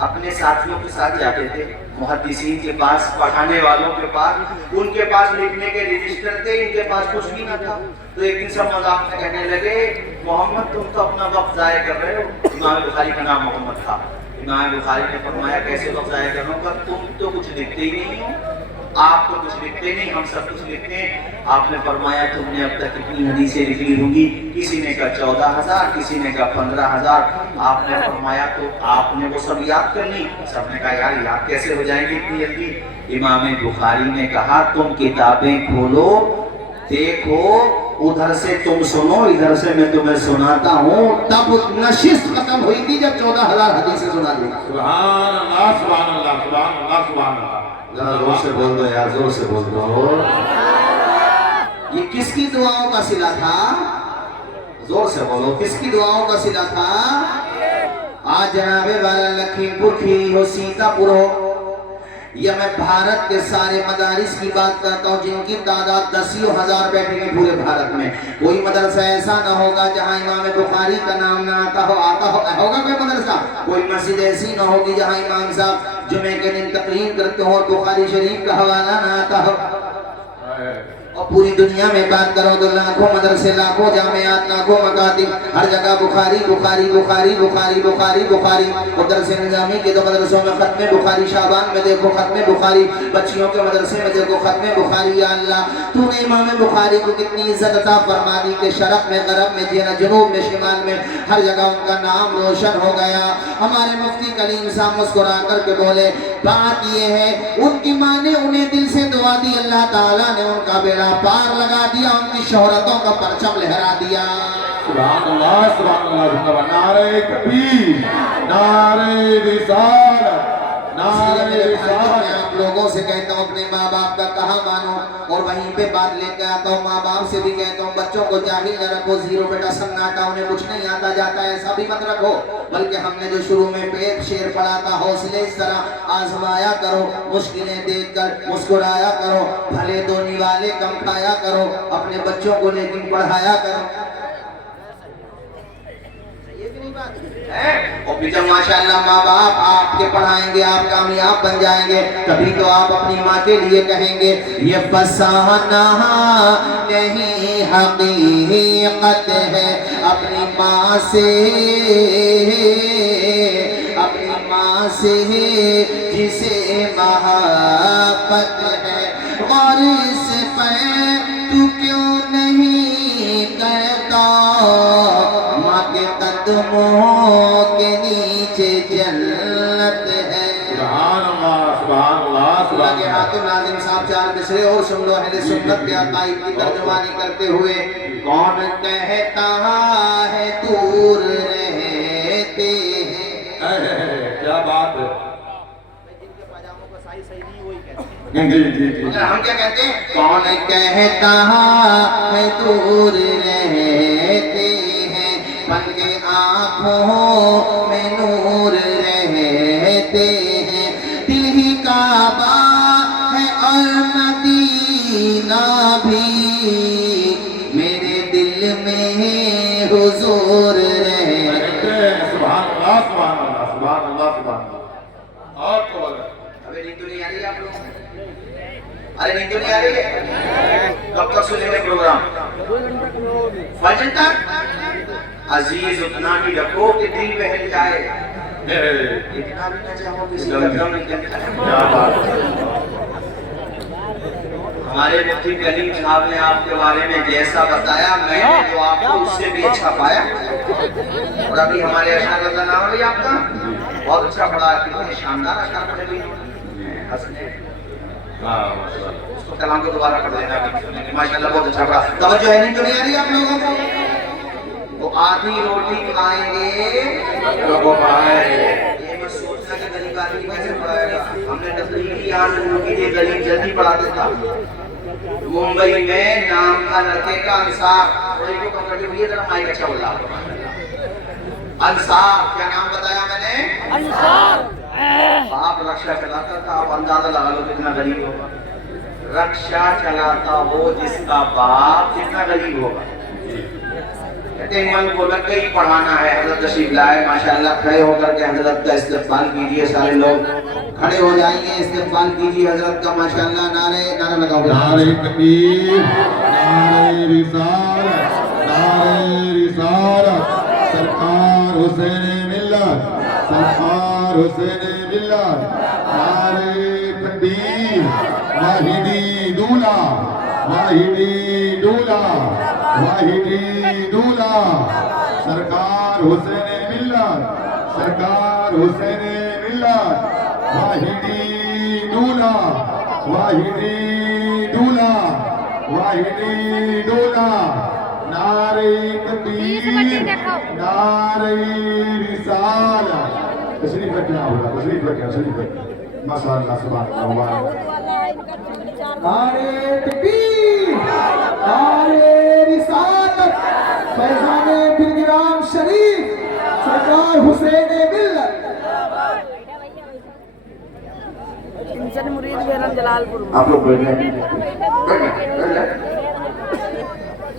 اپنے ساتھیوں کے ساتھ جاتے تھے محدثین کے پاس، پڑھانے والوں کے پاس، ان کے پاس لکھنے کے رجسٹر تھے، ان کے پاس کچھ بھی نہ تھا۔ تو ایک دن سب مذاق میں کہنے لگے محمد تم تو اپنا وقت ضائع کر رہے ہو۔ امام بخاری کا نام محمد تھا۔ امام بخاری نے فرمایا کیسے وقت ضائع کروں گا، تم تو کچھ لکھتے ہی نہیں ہو، آپ تو کچھ لکھتے نہیں، ہم سب کچھ لکھتے ہیں۔ آپ نے فرمایا تم نے اب تک کتنی حدیثیں لکھ لی ہوں گی؟ کسی نے کہا 14,000، کسی نے کہا 15,000۔ آپ نے فرمایا تو آپ نے وہ سب یاد کر لی؟ سب نے کہا یار یاد کیسے ہو جائیں گے اتنی جلدی؟ امام بخاری نے کہا تم کتابیں کھولو، دیکھو، ادھر سے تم سنو، ادھر سے میں تمہیں سناتا ہوں۔ تب نشست ختم ہوئی تھی جب 14,000 حدیثیں سنا دی۔ سبحان اللہ سبحان اللہ سبحان اللہ سبحان اللہ۔ ذرا زور سے بول دو یار، زور سے بول دو۔ یہ کس کی دعاؤں کا صلہ تھا؟ زور سے بولو، کس کی دعاؤں کا صلہ تھا؟ آج جناب والا لکھیم پور کھیری ہو، سیتا پور ہو، یا میں بھارت کے سارے مدارس کی بات کرتا ہوں جن کی تعداد 10,000 بیٹھے گی پورے بھارت میں، کوئی مدرسہ ایسا نہ ہوگا جہاں امام بخاری کا نام نہ آتا ہوگا کوئی مدرسہ، کوئی مسجد ایسی نہ ہوگی جہاں امام صاحب جمعے کے دن تقریر کرتے ہوں اور بخاری شریف کا حوالہ نہ آتا ہو۔ اور پوری دنیا میں بات کرو تو لاکھوں مدرسے، لاکھوں جامعات، لاکھوں مکاتب، ہر جگہ بخاری بخاری بخاری بخاری بخاری بخاری۔ اور درس نظامی کے تو مدرسوں میں ختم بخاری، شعبان میں دیکھو ختم بخاری، بچیوں کے مدرسے میں دیکھو ختم بخاری۔ یا اللہ تو نے امام بخاری کو کتنی عزت عطا فرما دی کہ شرق میں، غرب میں، جنوب میں، شمال میں، ہر جگہ ان کا نام روشن ہو گیا۔ ہمارے مفتی کلیم صاحب مسکرا کر کے بولے بات یہ ہے ان کی ماں نے انہیں دل سے دعا دی، اللہ تعالیٰ نے ان کا بیڑا پار لگا دیا، ان کی شہرتوں کا پرچم لہرا دیا۔ سبحان اللہ سبحان اللہ سبحان اللہ۔ نعرہ تکبیر، نعرہ رسالت، نعرہ رسالت۔ میں آپ لوگوں سے کہتا ہوں اپنے ماں باپ کا کہا مانو، اور وہیں پہ بات لے کے آتا ہوں ماں باپ سے بھی کہتا ہوں بچوں کو جاہل نہ رکھو، زیرو بیٹا سناٹا، انہیں کچھ نہیں آتا جاتا ہے ایسا بھی مت رکھو، بلکہ ہم نے جو شروع میں پیٹ شیر پڑھا تھا حوصلے اس طرح آزمایا کرو، مشکلیں دیکھ کر مسکرایا کرو، بھلے دو نوالے کم کھایا کرو، اپنے بچوں کو لیکن پڑھایا کرو۔ اور پھر جب ماشاءاللہ ماں باپ آپ کے پڑھائیں گے، آپ کامیاب بن جائیں گے، تبھی تو آپ اپنی ماں کے لیے کہیں گے یہ فسانہ نہیں حقیقت ہے اپنی ماں سے، اپنی ماں سے جسے محبت ہے۔ اور اس پر تو کیوں نہیں کرتا ماں کے قدموں کے نیچے جنت ہے۔ سبحان اللہ سبحان اللہ سبحان کہ اللہ۔ حاتم ناظم صاحب چار مصرے اور سن لو اہل سنت کے عقائد کی ترجمانی کرتے ہوئے۔ کون کہتا ہے دور رہتے ہیں، کیا بات ہے۔ جن کے پاجاموں کا سائز صحیح نہیں وہی کہتے ہیں۔ جی جی جی۔ مگر ہم کیا کہتے ہیں؟ کون کہتا ہے دور رہتے ہیں، بن کے آنکھوں میں نور رہتے ہیں، دل ہی کعبہ ہے اور مدینہ بھی میرے دل میں حضور رہتے ہیں۔ سبحان اللہ سبحان اللہ سبحان اللہ سبحان اللہ۔ اور تو بولے ابھی نیند تو نہیں آ رہی ہے آپ لوگوں کو؟ ارے نیند تو نہیں آ رہی ہے؟ کب تک سنیں گے پروگرام؟ فجر تک؟ عزیز اتنا ہی رکھو کہ دل بہل جائے، اتنا بھی نہ چاہو کہ اس کا دم نکل جائے۔ کیا بات ہے۔ ہمارے مفتی کلیم صاحب نے آپ کے بارے میں جیسا بتایا میں نے تو آپ کو اس سے بھی اچھا پایا، اور ابھی ہمارے اشعار کا نام بھی آپ کا بہت اچھا پڑھا، کتنے شاندار اشعار پڑھے بھی ہنسنے۔ اس کو کلام کو دوبارہ پڑھ دینا، ماشاءاللہ بہت اچھا پڑھا۔ توجہ ہے نہیں تو نہیں آ رہی آپ لوگوں کو؟ وہ آدھی روٹی کھائیں گے لوگوں کا ہے۔ یہ میں سوچنا کہ غریب آدمی کیسے پڑھائے گا، ہم نے تقریبی یہاں لوگوں کے لیے غریب جلدی پڑھاتے تھا۔ ممبئی میں نام کا لڑکے کا انصار، تھوڑی کو کم کرتے ہوئے ذرا مائک اچھا بولا انصار، کیا نام بتایا میں نے؟ انصار۔ باپ رکشا چلاتا تھا، آپ اندازہ لگا لو کتنا غریب ہوگا۔ رکشا چلاتا ہو جس کا باپ کتنا غریب ہوگا۔ کہتے ہیں من کو لگ گئی پڑھانا ہے، حضرت تشریف لائے، ماشاءاللہ کھڑے ہو کر کے حضرت کا استقبال کیجئے، سارے لوگ کھڑے ہو جائیں گے، استقبال کیجئے حضرت کا، ماشاءاللہ نعرہ لگاؤ۔ نعرہ تکبیر، نعرہ رسالت، نعرہ رسالت، سرکار حسین ملت، سرکار حسین ملت، نعرہ تکبیر، واحدی دولا واحدی دولا واحدی دولا سرکار حسین ملت سرکار حسین ملت واحدی دولا واحدی دولا واحدی دولا نعرہ تکبیر نعرہ رسالت تشریف رکھنا ہوگا تشریف رکھیں ماشاء اللہ سبحان اللہ نعرے تکبیر نعرے رسالت فیضان بلگرام شریف سرکار حسین ملت انسان مرید بیرم جلال پور آپ لوگ بیٹھ جائیں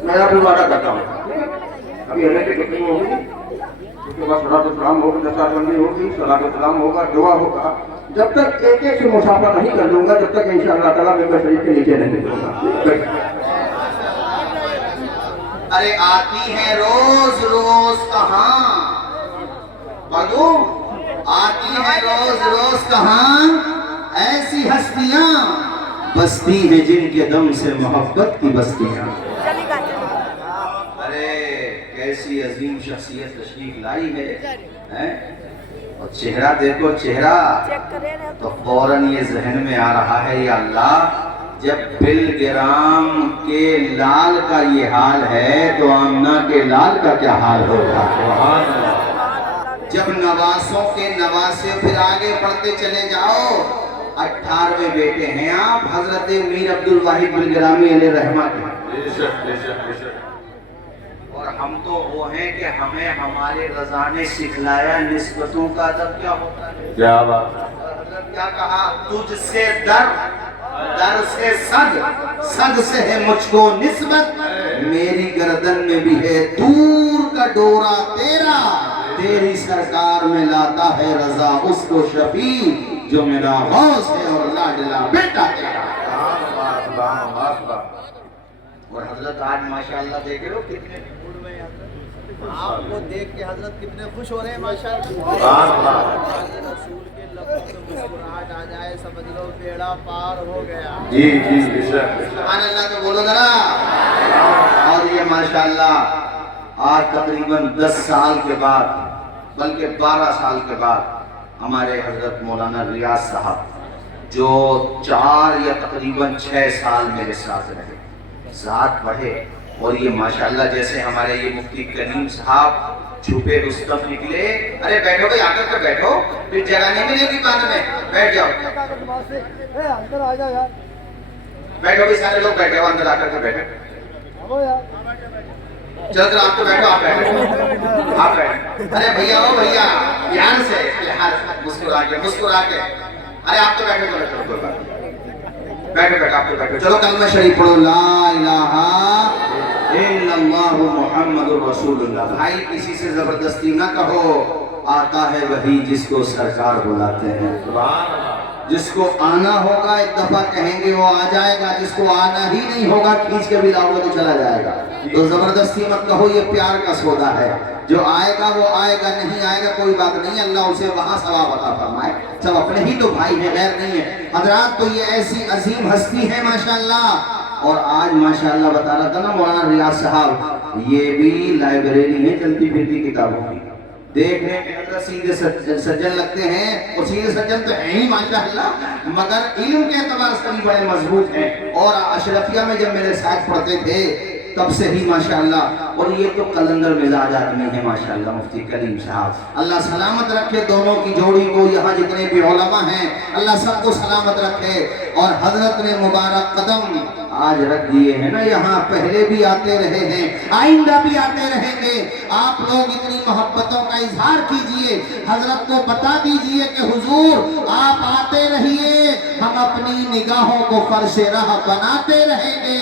میں آپ سے وعدہ کرتا ہوں ابھی اللہ کی کتنی ہوگی اس کے بعد صلاۃ السلام ہوگی دستار بندی ہوگی صلاۃ السلام ہوگا دعا ہوگا جب تک ایک ایک سے مسافہ نہیں کر لوں گا جب تک انشاءاللہ تعالیٰ ممبر شریف کے نیچے نہیں دوں گا. ارے آتی ہے روز روز کہاں پڑھو آتی ہے روز روز کہاں ایسی ہستیاں بستی ہیں جن کے دم سے محبت کی بستیاں. ارے کیسی عظیم شخصیت تشریف لائی ہے اور چہرہ دیکھو چہرہ تو فوراً یہ ذہن میں آ رہا ہے یا اللہ جب بلگرام کے لال کا یہ حال ہے تو آمنہ کے لال کا کیا حال ہوگا. جب نواسوں کے نواسے پھر آگے پڑھتے چلے جاؤ 18ویں بیٹے ہیں آپ حضرت میر عبدالواحد بلگرامی علیہ رحمہ کے اور ہم تو وہ ہیں کہ ہمیں ہمارے رضا نے سکھلایا نسبتوں کا ادب کیا ہوتا ہے. کیا بات حضرت کیا کہا تجھ سے در سے صد سے ہے مجھ کو نسبت میری گردن میں بھی ہے دور کا ڈورا تیرا تیری سرکار میں لاتا ہے رضا اس کو شفیع جو میرا غوث ہے اور لاڈلا بیٹا تیرا. اور حضرت آج ماشاءاللہ دیکھ رہے ہو کتنے آپ کو دیکھ کے حضرت کتنے خوش ہو رہے ہیں ماشاءاللہ. رسول کے لبوں پہ مسکراہٹ آ جائے سمجھ لو بیڑا پار ہو گیا. جی جی سبحان اللہ تو بولو ذرا. اور یہ ماشاءاللہ آج تقریباً 10 سال کے بعد بلکہ 12 سال کے بعد ہمارے حضرت مولانا ریاض صاحب جو 4 یا تقریباً 6 سال میرے ساتھ رہے ذات بڑھے اور یہ ماشاءاللہ جیسے ہمارے یہ مفتی کریم صاحب چھپے رستم نکلے. ارے بیٹھو بھئی آ کر کے بیٹھو پھر جگہ نہیں ملے گی بعد میں بیٹھ جاؤ بیٹھو بھئی سارے لوگ بیٹھے ہو اندر آ کر کے بیٹھو چل کر آپ تو بیٹھو آپ بیٹھو ارے بھیا ہو بھیا پیار سے مسکرا کے ارے آپ تو بیٹھو تو بیٹھو کوئی بات بیٹھو آپ تو بیٹھو. چلو کلمہ شریف پڑھو لا الہ الا اللہ محمد رسول اللہ. بھائی کسی سے زبردستی نہ کہو آتا ہے وہی جس کو سرکار بلاتے ہیں. جس کو آنا ہوگا ایک دفعہ کہیں گے وہ آ جائے گا جس کو آنا ہی نہیں ہوگا کھینچ کے بھی لاؤ گے تو چلا جائے گا. تو زبردستی مت کہو یہ پیار کا سودا ہے. جو آئے گا وہ آئے گا نہیں آئے گا کوئی بات نہیں اللہ اسے وہاں ثواب عطا فرمائے. سب اپنے ہی تو بھائی ہیں غیر نہیں ہے. حضرات تو یہ ایسی عظیم ہستی ہے ماشاءاللہ. اور آج ماشاءاللہ بتا رہا تھا نا مولانا ریاض صاحب یہ بھی لائبریری ہے چلتی پھرتی کتابوں کی. دیکھنے کے اندر سیدھے سجن لگتے ہیں اور سیدھے سجن تو ہیں ہی ماشاءاللہ مگر علم کے اعتبار سے بھی بڑے مضبوط ہیں. اور اشرفیہ میں جب میرے ساتھ پڑھتے تھے تب سے ہی ماشاءاللہ. اور یہ تو قلندر مزاج آدمی ہے ماشاءاللہ مفتی کریم صاحب. اللہ سلامت رکھے دونوں کی جوڑی کو. یہاں جتنے بھی علماء ہیں اللہ سب کو سلامت رکھے. اور حضرت نے مبارک قدم آج رکھ دیے ہیں نا یہاں پہلے بھی آتے رہے ہیں آئندہ بھی آتے رہیں گے. آپ لوگ اتنی محبتوں کا اظہار کیجئے حضرت کو بتا دیجئے کہ حضور آپ آتے رہیے ہم اپنی نگاہوں کو فرش راہ بناتے رہیں گے.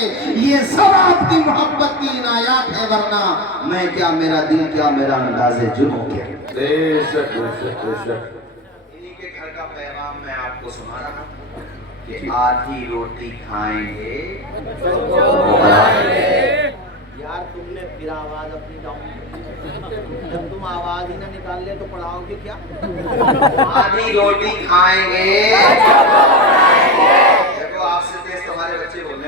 یہ سب آپ کی محبت کی عنایات ہے ورنہ میں کیا میرا دل کیا میرا انداز جنوں کیا. بے شک بے شک بے شک. انہی کے گھر کا پیغام میں آپ کو سنا رہا ہوں کہ آدھی روٹی کھائیں گے یار تم نے پھر آواز اپنی ڈاؤن جب تم آواز ہی نہ نکال لے تو پڑھاؤ گے کیا. آدھی روٹی کھائیں گے. دیکھو آپ سے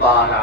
12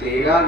13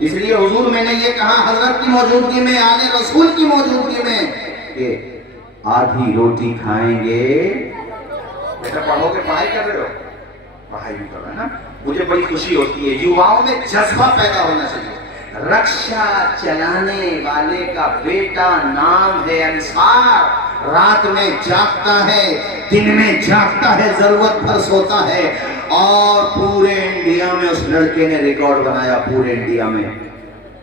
اس لیے حضور میں نے یہ کہا حضرت کی موجودگی میں، آل رسول کی موجودگی میں، کہ آدھی روٹی کھائیں گے. بیٹا پڑھو کہ پڑھائی کر رہے ہو؟ پڑھائی بھی کر رہے ہیں نا. مجھے بڑی خوشی ہوتی ہے یواؤں میں جذبہ پیدا ہونا چاہیے. رکشا چلانے والے کا بیٹا نام ہے انصار. رات میں جاگتا ہے، دن میں جاگتا ہے، ضرورت بھر سوتا ہے. اور پورے انڈیا میں اس لڑکے نے ریکارڈ بنایا. پورے انڈیا میں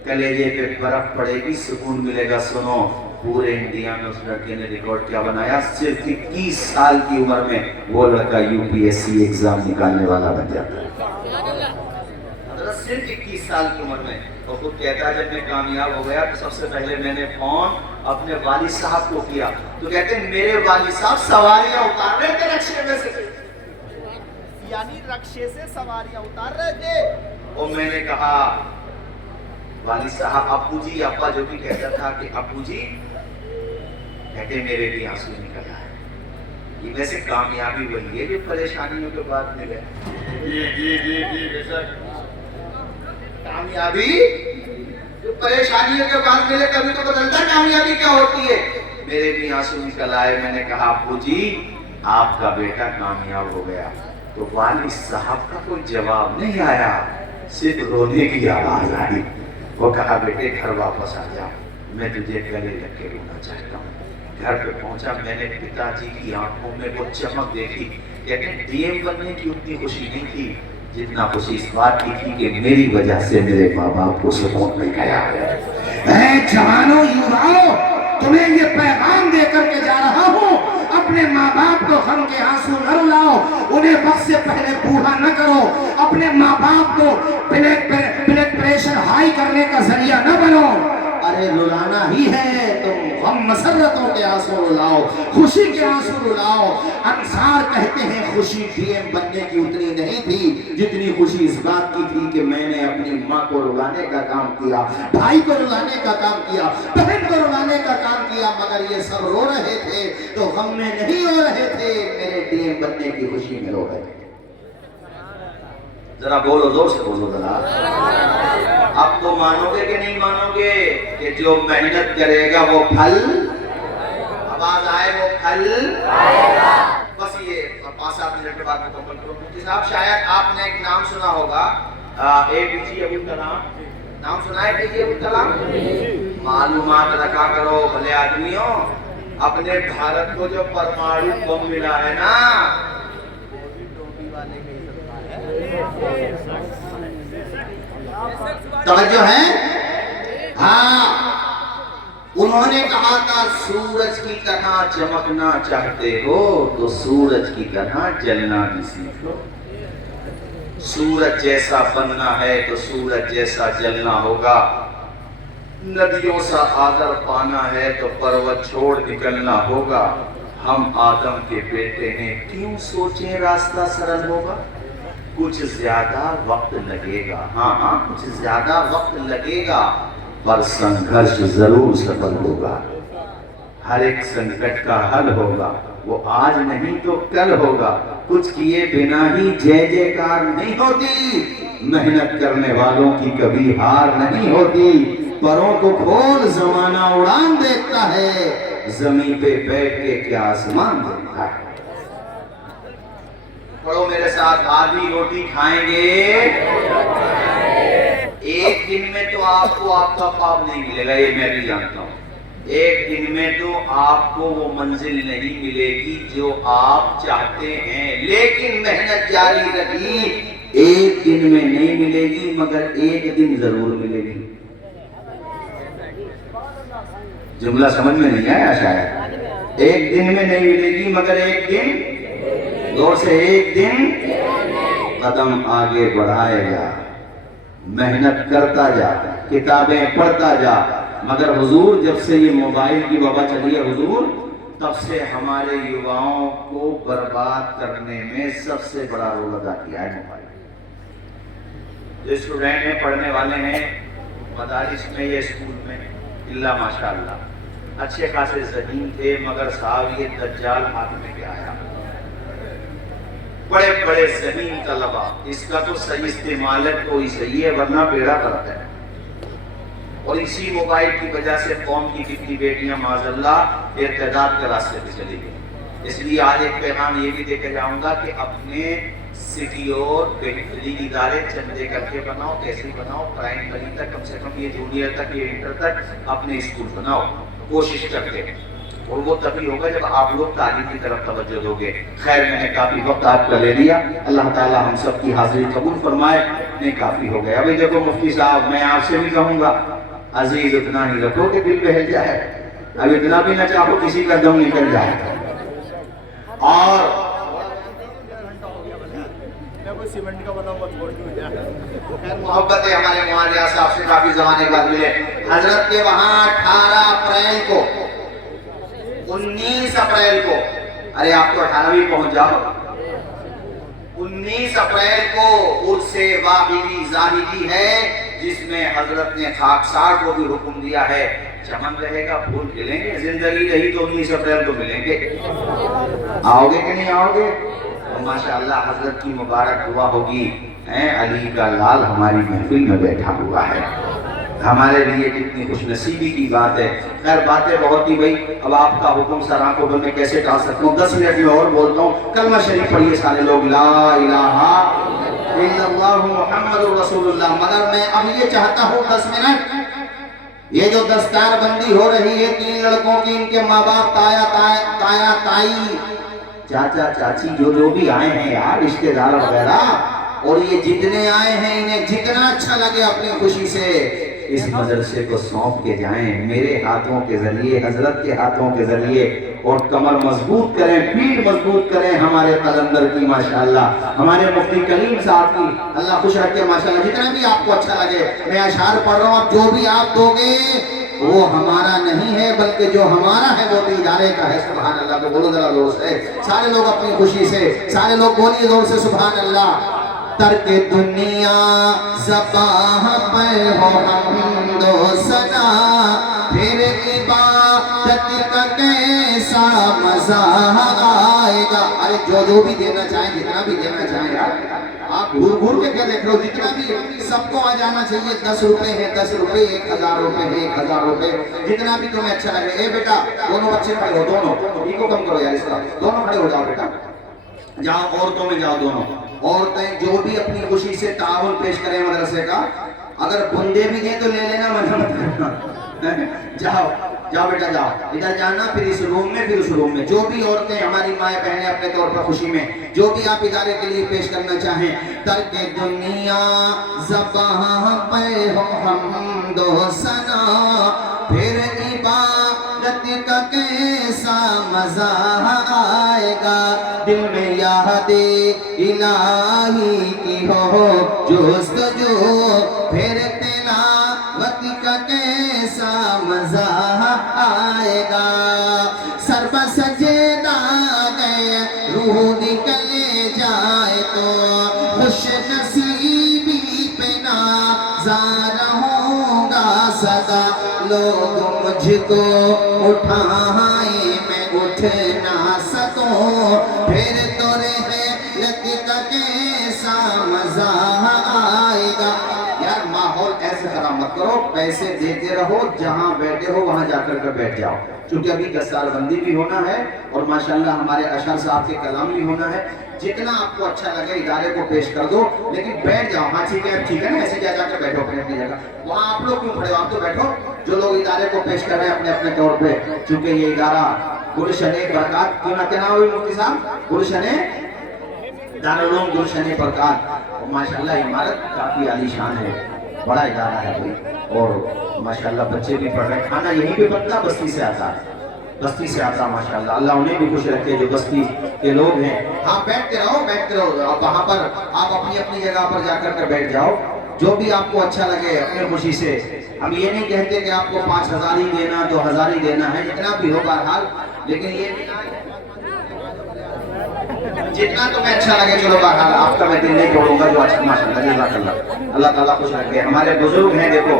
کلیجے پہ برف پڑے گی سکون ملے گا. سنو، پورے انڈیا میں اس لڑکے نے ریکارڈ کیا بنایا؟ صرف 21 سال کی عمر میں وہ لڑکا UPSC ایگزام نکالنے والا بن جاتا ہے. صرف 21 سال کی عمر میں. اور خود کہتا ہے جب میں کامیاب ہو گیا تو سب سے پہلے میں نے فون اپنے والد صاحب کو کیا. تو کہتے ہیں میرے والد صاحب سواریاں اتار رہے تھے رکشے میں سے. یعنی رکشے سے سواریاں اتار رہے تھے. اور میں نے کہا والد صاحب ابو جی، ابا جو بھی کہتا تھا کہ ابو جی، کہتے میرے بھی آنسو نکل آئے. یہ ویسے کامیابی وہی ہے جو پریشانیوں کے بعد ملے. جی جی جی جی بے شک. کامیابی جو پریشانیوں کے بعد ملے، کبھی تو بدلتا کامیابی کیا ہوتی ہے. میرے بھی آنسو نکل آئے. میں نے کہا ابو جی آپ کا بیٹا کامیاب ہو گیا. تو والد صاحب کا کوئی جواب نہیں آیا، صرف رونے کی آواز آئی. وہ کہا بیٹے گھر واپس آ جا، میں تجھے گلے لگ کے رونا چاہتا ہوں. گھر پہ پہنچا، میں نے پتا جی کی آنکھوں میں وہ چمک دیکھی. کہتے ہیں DM بننے کی اتنی خوشی نہیں تھی جتنا خوشی اس بات کی تھی کہ میری وجہ سے میرے ماں باپ کو سکون مل گیا. اے جوانوں، یواؤں، تمہیں یہ پیغام دے کر کے جا رہا ہوں، اپنے ماں باپ کو غم کے آنسو نہ رلاؤ، انہیں وقت سے پہلے بوڑھا نہ کرو، اپنے ماں باپ کو بلڈ پریشر ہائی کرنے کا ذریعہ نہ بنو. ارے رلانا ہی ہے، تم غم مسرتوں کے آنسو رلاؤ، خوشی کے آنسو رلاؤ. انصار کہتے ہیں خوشی DM بننے کی اتنی نہیں تھی جتنی خوشی اس بات کی تھی کہ میں نے اپنی ماں کو رلانے کا کام کیا، بھائی کو رلانے کا کام کیا، بہن کو رلانے کا کام کیا. مگر یہ سب رو رہے تھے تو غم میں نہیں رو رہے تھے، میرے DM بننے کی خوشی میں رو رہے تھے. ذرا بولو، زور سے بولو ذرا. اب تو مانو گے کہ نہیں مانو گے کہ جو محنت کرے گا وہ پھل، آواز آئے، وہ پھل پائے گا. بس یہ 5-7 منٹ کے بعد مکمل کرو. مفتی صاحب شاید آپ نے ایک نام سنا ہوگا، APJ ابو الکلام. نام سنا ہے APJ ابو الکلام؟ معلومات رکھا کرو بھلے آدمیوں. اپنے بھارت کو جو پرمانو بم ملا ہے نا، توجہ ہے؟ ہاں، انہوں نے کہا تھا سورج کی طرح چمکنا چاہتے ہو تو سورج کی طرح جلنا بھی سیکھ لو. سورج جیسا بننا ہے تو سورج جیسا جلنا ہوگا. ندیوں سا آدر پانا ہے تو پروت چھوڑ نکلنا ہوگا. ہم آدم کے بیٹے ہیں، کیوں سوچیں راستہ سرل ہوگا. کچھ زیادہ وقت لگے گا، ہاں کچھ زیادہ وقت لگے گا، پر سنگھرش ضرور سفل ہوگا. ہر ایک سنکٹ کا حل ہوگا، وہ آج نہیں تو کل ہوگا. کچھ کیے بنا ہی جے جے کار نہیں ہوتی. محنت کرنے والوں کی کبھی ہار نہیں ہوتی. پروں کو کھول زمانہ اڑان دیکھتا ہے، زمین پہ بیٹھ کے کیا آسمان دیکھتا ہے. پڑھو میرے ساتھ. آدھی روٹی کھائیں گے، ایک دن میں تو آپ کو آپ کا خواب نہیں ملے گا، یہ میں بھی جانتا ہوں. ایک دن میں تو آپ کو وہ منزل نہیں ملے گی جو آپ چاہتے ہیں، لیکن محنت جاری رہی. ایک دن میں نہیں ملے گی مگر ایک دن ضرور ملے گی. جملہ سمجھ میں نہیں آیا شاید. ایک دن میں نہیں ملے گی مگر ایک دن، دور سے ایک دن قدم آگے بڑھائے گا. محنت کرتا جا، کتابیں پڑھتا جا. مگر حضور جب سے یہ موبائل کی وبا چلی ہے حضور، تب سے ہمارے یواؤں کو برباد کرنے میں سب سے بڑا رول ادا کیا ہے موبائل. جو اسٹوڈنٹ ہیں، پڑھنے والے ہیں مدارس میں یا اسکول میں، اللہ ماشاءاللہ اچھے خاصے ذہین تھے، مگر صاحب یہ دجال ہاتھ میں کیا آیا. بڑے بڑے ذہین طلبہ، اس کا تو صحیح استعمال ہے کوئی صحیح ہے ورنہ بیڑا کرتا ہے. اور اسی موبائل کی وجہ سے قوم کی کتنی بیٹیاں معاذاللہ ارتداد کے راستے پہ چلی گئی۔ اس لیے آج ایک پیغام یہ بھی دے کے جاؤں گا کہ اپنے سٹی اور بہترین ادارے چندے کر کے بناؤ، کیسے بناؤ، پرائمری تک کم سے کم یہ جونیئر تک یہ انٹر تک اپنے اسکول بناؤ، کوشش کرتے ہیں، اور وہ تبھی ہوگا جب آپ لوگ تعلیم کی طرف توجہ دو گے۔ خیر میں نے کافی وقت آپ کا لے لیا، اللہ تعالی ہم سب کی حاضری قبول فرمائے، نہیں کافی ہو گیا۔ ابھی دیکھو مفتی صاحب میں آپ سے بھی کہوں گا عزیز اتنا ہی رکھو کہ دل بہل جائے، اب اتنا بھی نہ چاہو کسی کا دم نکل جائے۔ اور سیمنٹ کا بنا ہوا چھوڑ دیا۔ محبت ہے ہمارے معالیہ صاحب سے کافی زمانے بعد ملے۔ حضرت کے وہاں 18 اپریل کو 19 اپریل کو، ارے آپ تو 18 بھی پہنچ جاؤ، 19 اپریل کو عرس واحدی زاہدی ہے، جس میں حضرت نے خاکسار کو بھی حکم دیا ہے چمن رہے گا پھول کھلیں گے، زندگی رہی تو 19 اپریل کو ملیں گے۔ آؤ گے کہ نہیں آؤ گے؟ ماشاءاللہ حضرت کی مبارک دعا ہوگی، علی کا لال ہماری محفل میں بیٹھا ہوا ہے، ہمارے لیے کتنی خوش نصیبی کی بات ہے۔ خیر باتیں بہت ہی بھئی، اب آپ کا حکم سر آنکھوں پر میں کیسے ٹال سکتا ہوں، 10 منٹ میں اور بولتا ہوں، کلمہ شریف پڑھیے سارے لوگ، لا الہ الا اللہ محمد رسول اللہ۔ مگر میں اب یہ چاہتا ہوں 10 منٹ، یہ جو دستار بندی ہو رہی ہے 3 لڑکوں کی، ان کے ماں باپ، تایا تائی، چاچا چاچی، جو بھی آئے ہیں یار، رشتہ دار وغیرہ، اور یہ جتنے آئے ہیں انہیں جتنا اچھا لگے اپنی خوشی سے اس مدرسے کو سونپ کے جائیں، میرے ہاتھوں کے ذریعے، حضرت کے ہاتھوں کے ذریعے، اور کمر مضبوط کریں، پیٹھ مضبوط کریں ہمارے قلندر کی ماشاءاللہ، ہمارے مفتی کلیم صاحب کی، اللہ خوش رکھے ماشاءاللہ۔ جتنا بھی آپ کو اچھا لگے، میں اشعار پڑھ رہا ہوں، اب جو بھی آپ دو گے وہ ہمارا نہیں ہے بلکہ جو ہمارا ہے وہ بھی ادارے کا ہے۔ سبحان اللہ، تو بولو ذرا زور سے سارے لوگ اپنی خوشی سے، سارے لوگ بولیے زور سے سبحان اللہ۔ ترک دنیا زباں پر ہو حمد و ثنا، پھر عبادت کا کیسا مزہ آئے گا۔ ارے جو بھی دینا چاہیں، جتنا بھی دینا چاہیں یار، آپ گھور گھور کے کیا دیکھ رہے ہو، جتنا بھی سب کو آ جانا چاہیے۔ 10 روپے ہے 10 روپے، 1000 روپے ہے 1000 روپے، جتنا بھی تمہیں اچھا لگے۔ اے بیٹا دونوں بچے کھڑے ہو، دونوں ان کو کم کرو یار، اس کا دونوں کھڑے ہو جاؤ بیٹا، جاؤ عورتوں میں جاؤ، دونوں عورتیں جو بھی اپنی خوشی سے تعاون پیش کریں مدرسے کا، اگر بندے بھی دیں تو لے لینا، منع مت کرنا۔ جاؤ جاؤ بیٹا جاؤ، ادھر جانا، پھر اس روم میں، پھر اس روم میں۔ جو بھی عورتیں ہماری مائیں بہنیں اپنے طور پر خوشی میں جو بھی آپ ادارے کے لیے پیش کرنا چاہیں، ترک دنیا زباں پہ ہو حمد و ثنا، پھر عبادت کا کیسا مزہ آئے گا، دل میں یاد الہی کی ہو جستجو، پھر تلاوت کا کیسا مزہ آئے گا، سر پر سجدہ گئے روح نکل جائے تو خوش نصیبی پہ نازا ہوں گا سدا، لوگ مجھ کو اٹھائیں میں اٹھ نہ سکوں، پھر تو رحلت کا کیسا مزہ آئے گا۔ یار ماحول ایسے خراب مت کرو، پیسے دیتے رہو، جہاں بیٹھے ہو وہاں جا کر بیٹھ جاؤ، کیونکہ ابھی دستار بندی بھی ہونا ہے اور ماشاءاللہ ہمارے اشعار صاحب کے کلام بھی ہونا ہے۔ جتنا آپ کو اچھا لگے ادارے کو پیش کر دو، لیکن بیٹھ جاؤ۔ ہاں ٹھیک ہے نا، ایسے جا کر بیٹھو اپنی جگہ، وہاں آپ لوگ کیوں کھڑے ہو، آپ تو بیٹھو۔ جو لوگ ادارے کو پیش کر رہے ہیں اپنے اپنے طور پہ، چونکہ یہ ادارہ گلشن برکات، کیوں نہ کہنا ہوئی مفتی صاحب، گلشن دارالعلوم گلشن برکات، ماشاءاللہ عمارت کافی عالی شان ہے، بڑا ادارہ ہے بھائی، اور ماشاءاللہ بچے بھی پڑھ رہے ہیں، کھانا یہیں پہ بنتا، بستی سے آتا ہے، بستی سے آتا ماشاءاللہ، اللہ انہیں بھی خوش رکھے جو بستی کے لوگ ہیں۔ ہاں بیٹھتے رہو، وہاں پر آپ اپنی اپنی جگہ پر جا کر بیٹھ جاؤ، جو بھی آپ کو اچھا لگے اپنے خوشی سے۔ ہم یہ نہیں کہتے کہ آپ کو 5000 ہی دینا، 2000 ہی دینا ہے، جتنا بھی ہو بہرحال، لیکن یہ جتنا تمہیں اچھا لگے، چلو بہرحال آپ کا میں دل نہیں توڑوں گا، جو اچھا ماشاءاللہ جزاک اللہ، اللہ تعالیٰ خوش رکھے۔ ہمارے بزرگ ہیں، دیکھو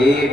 1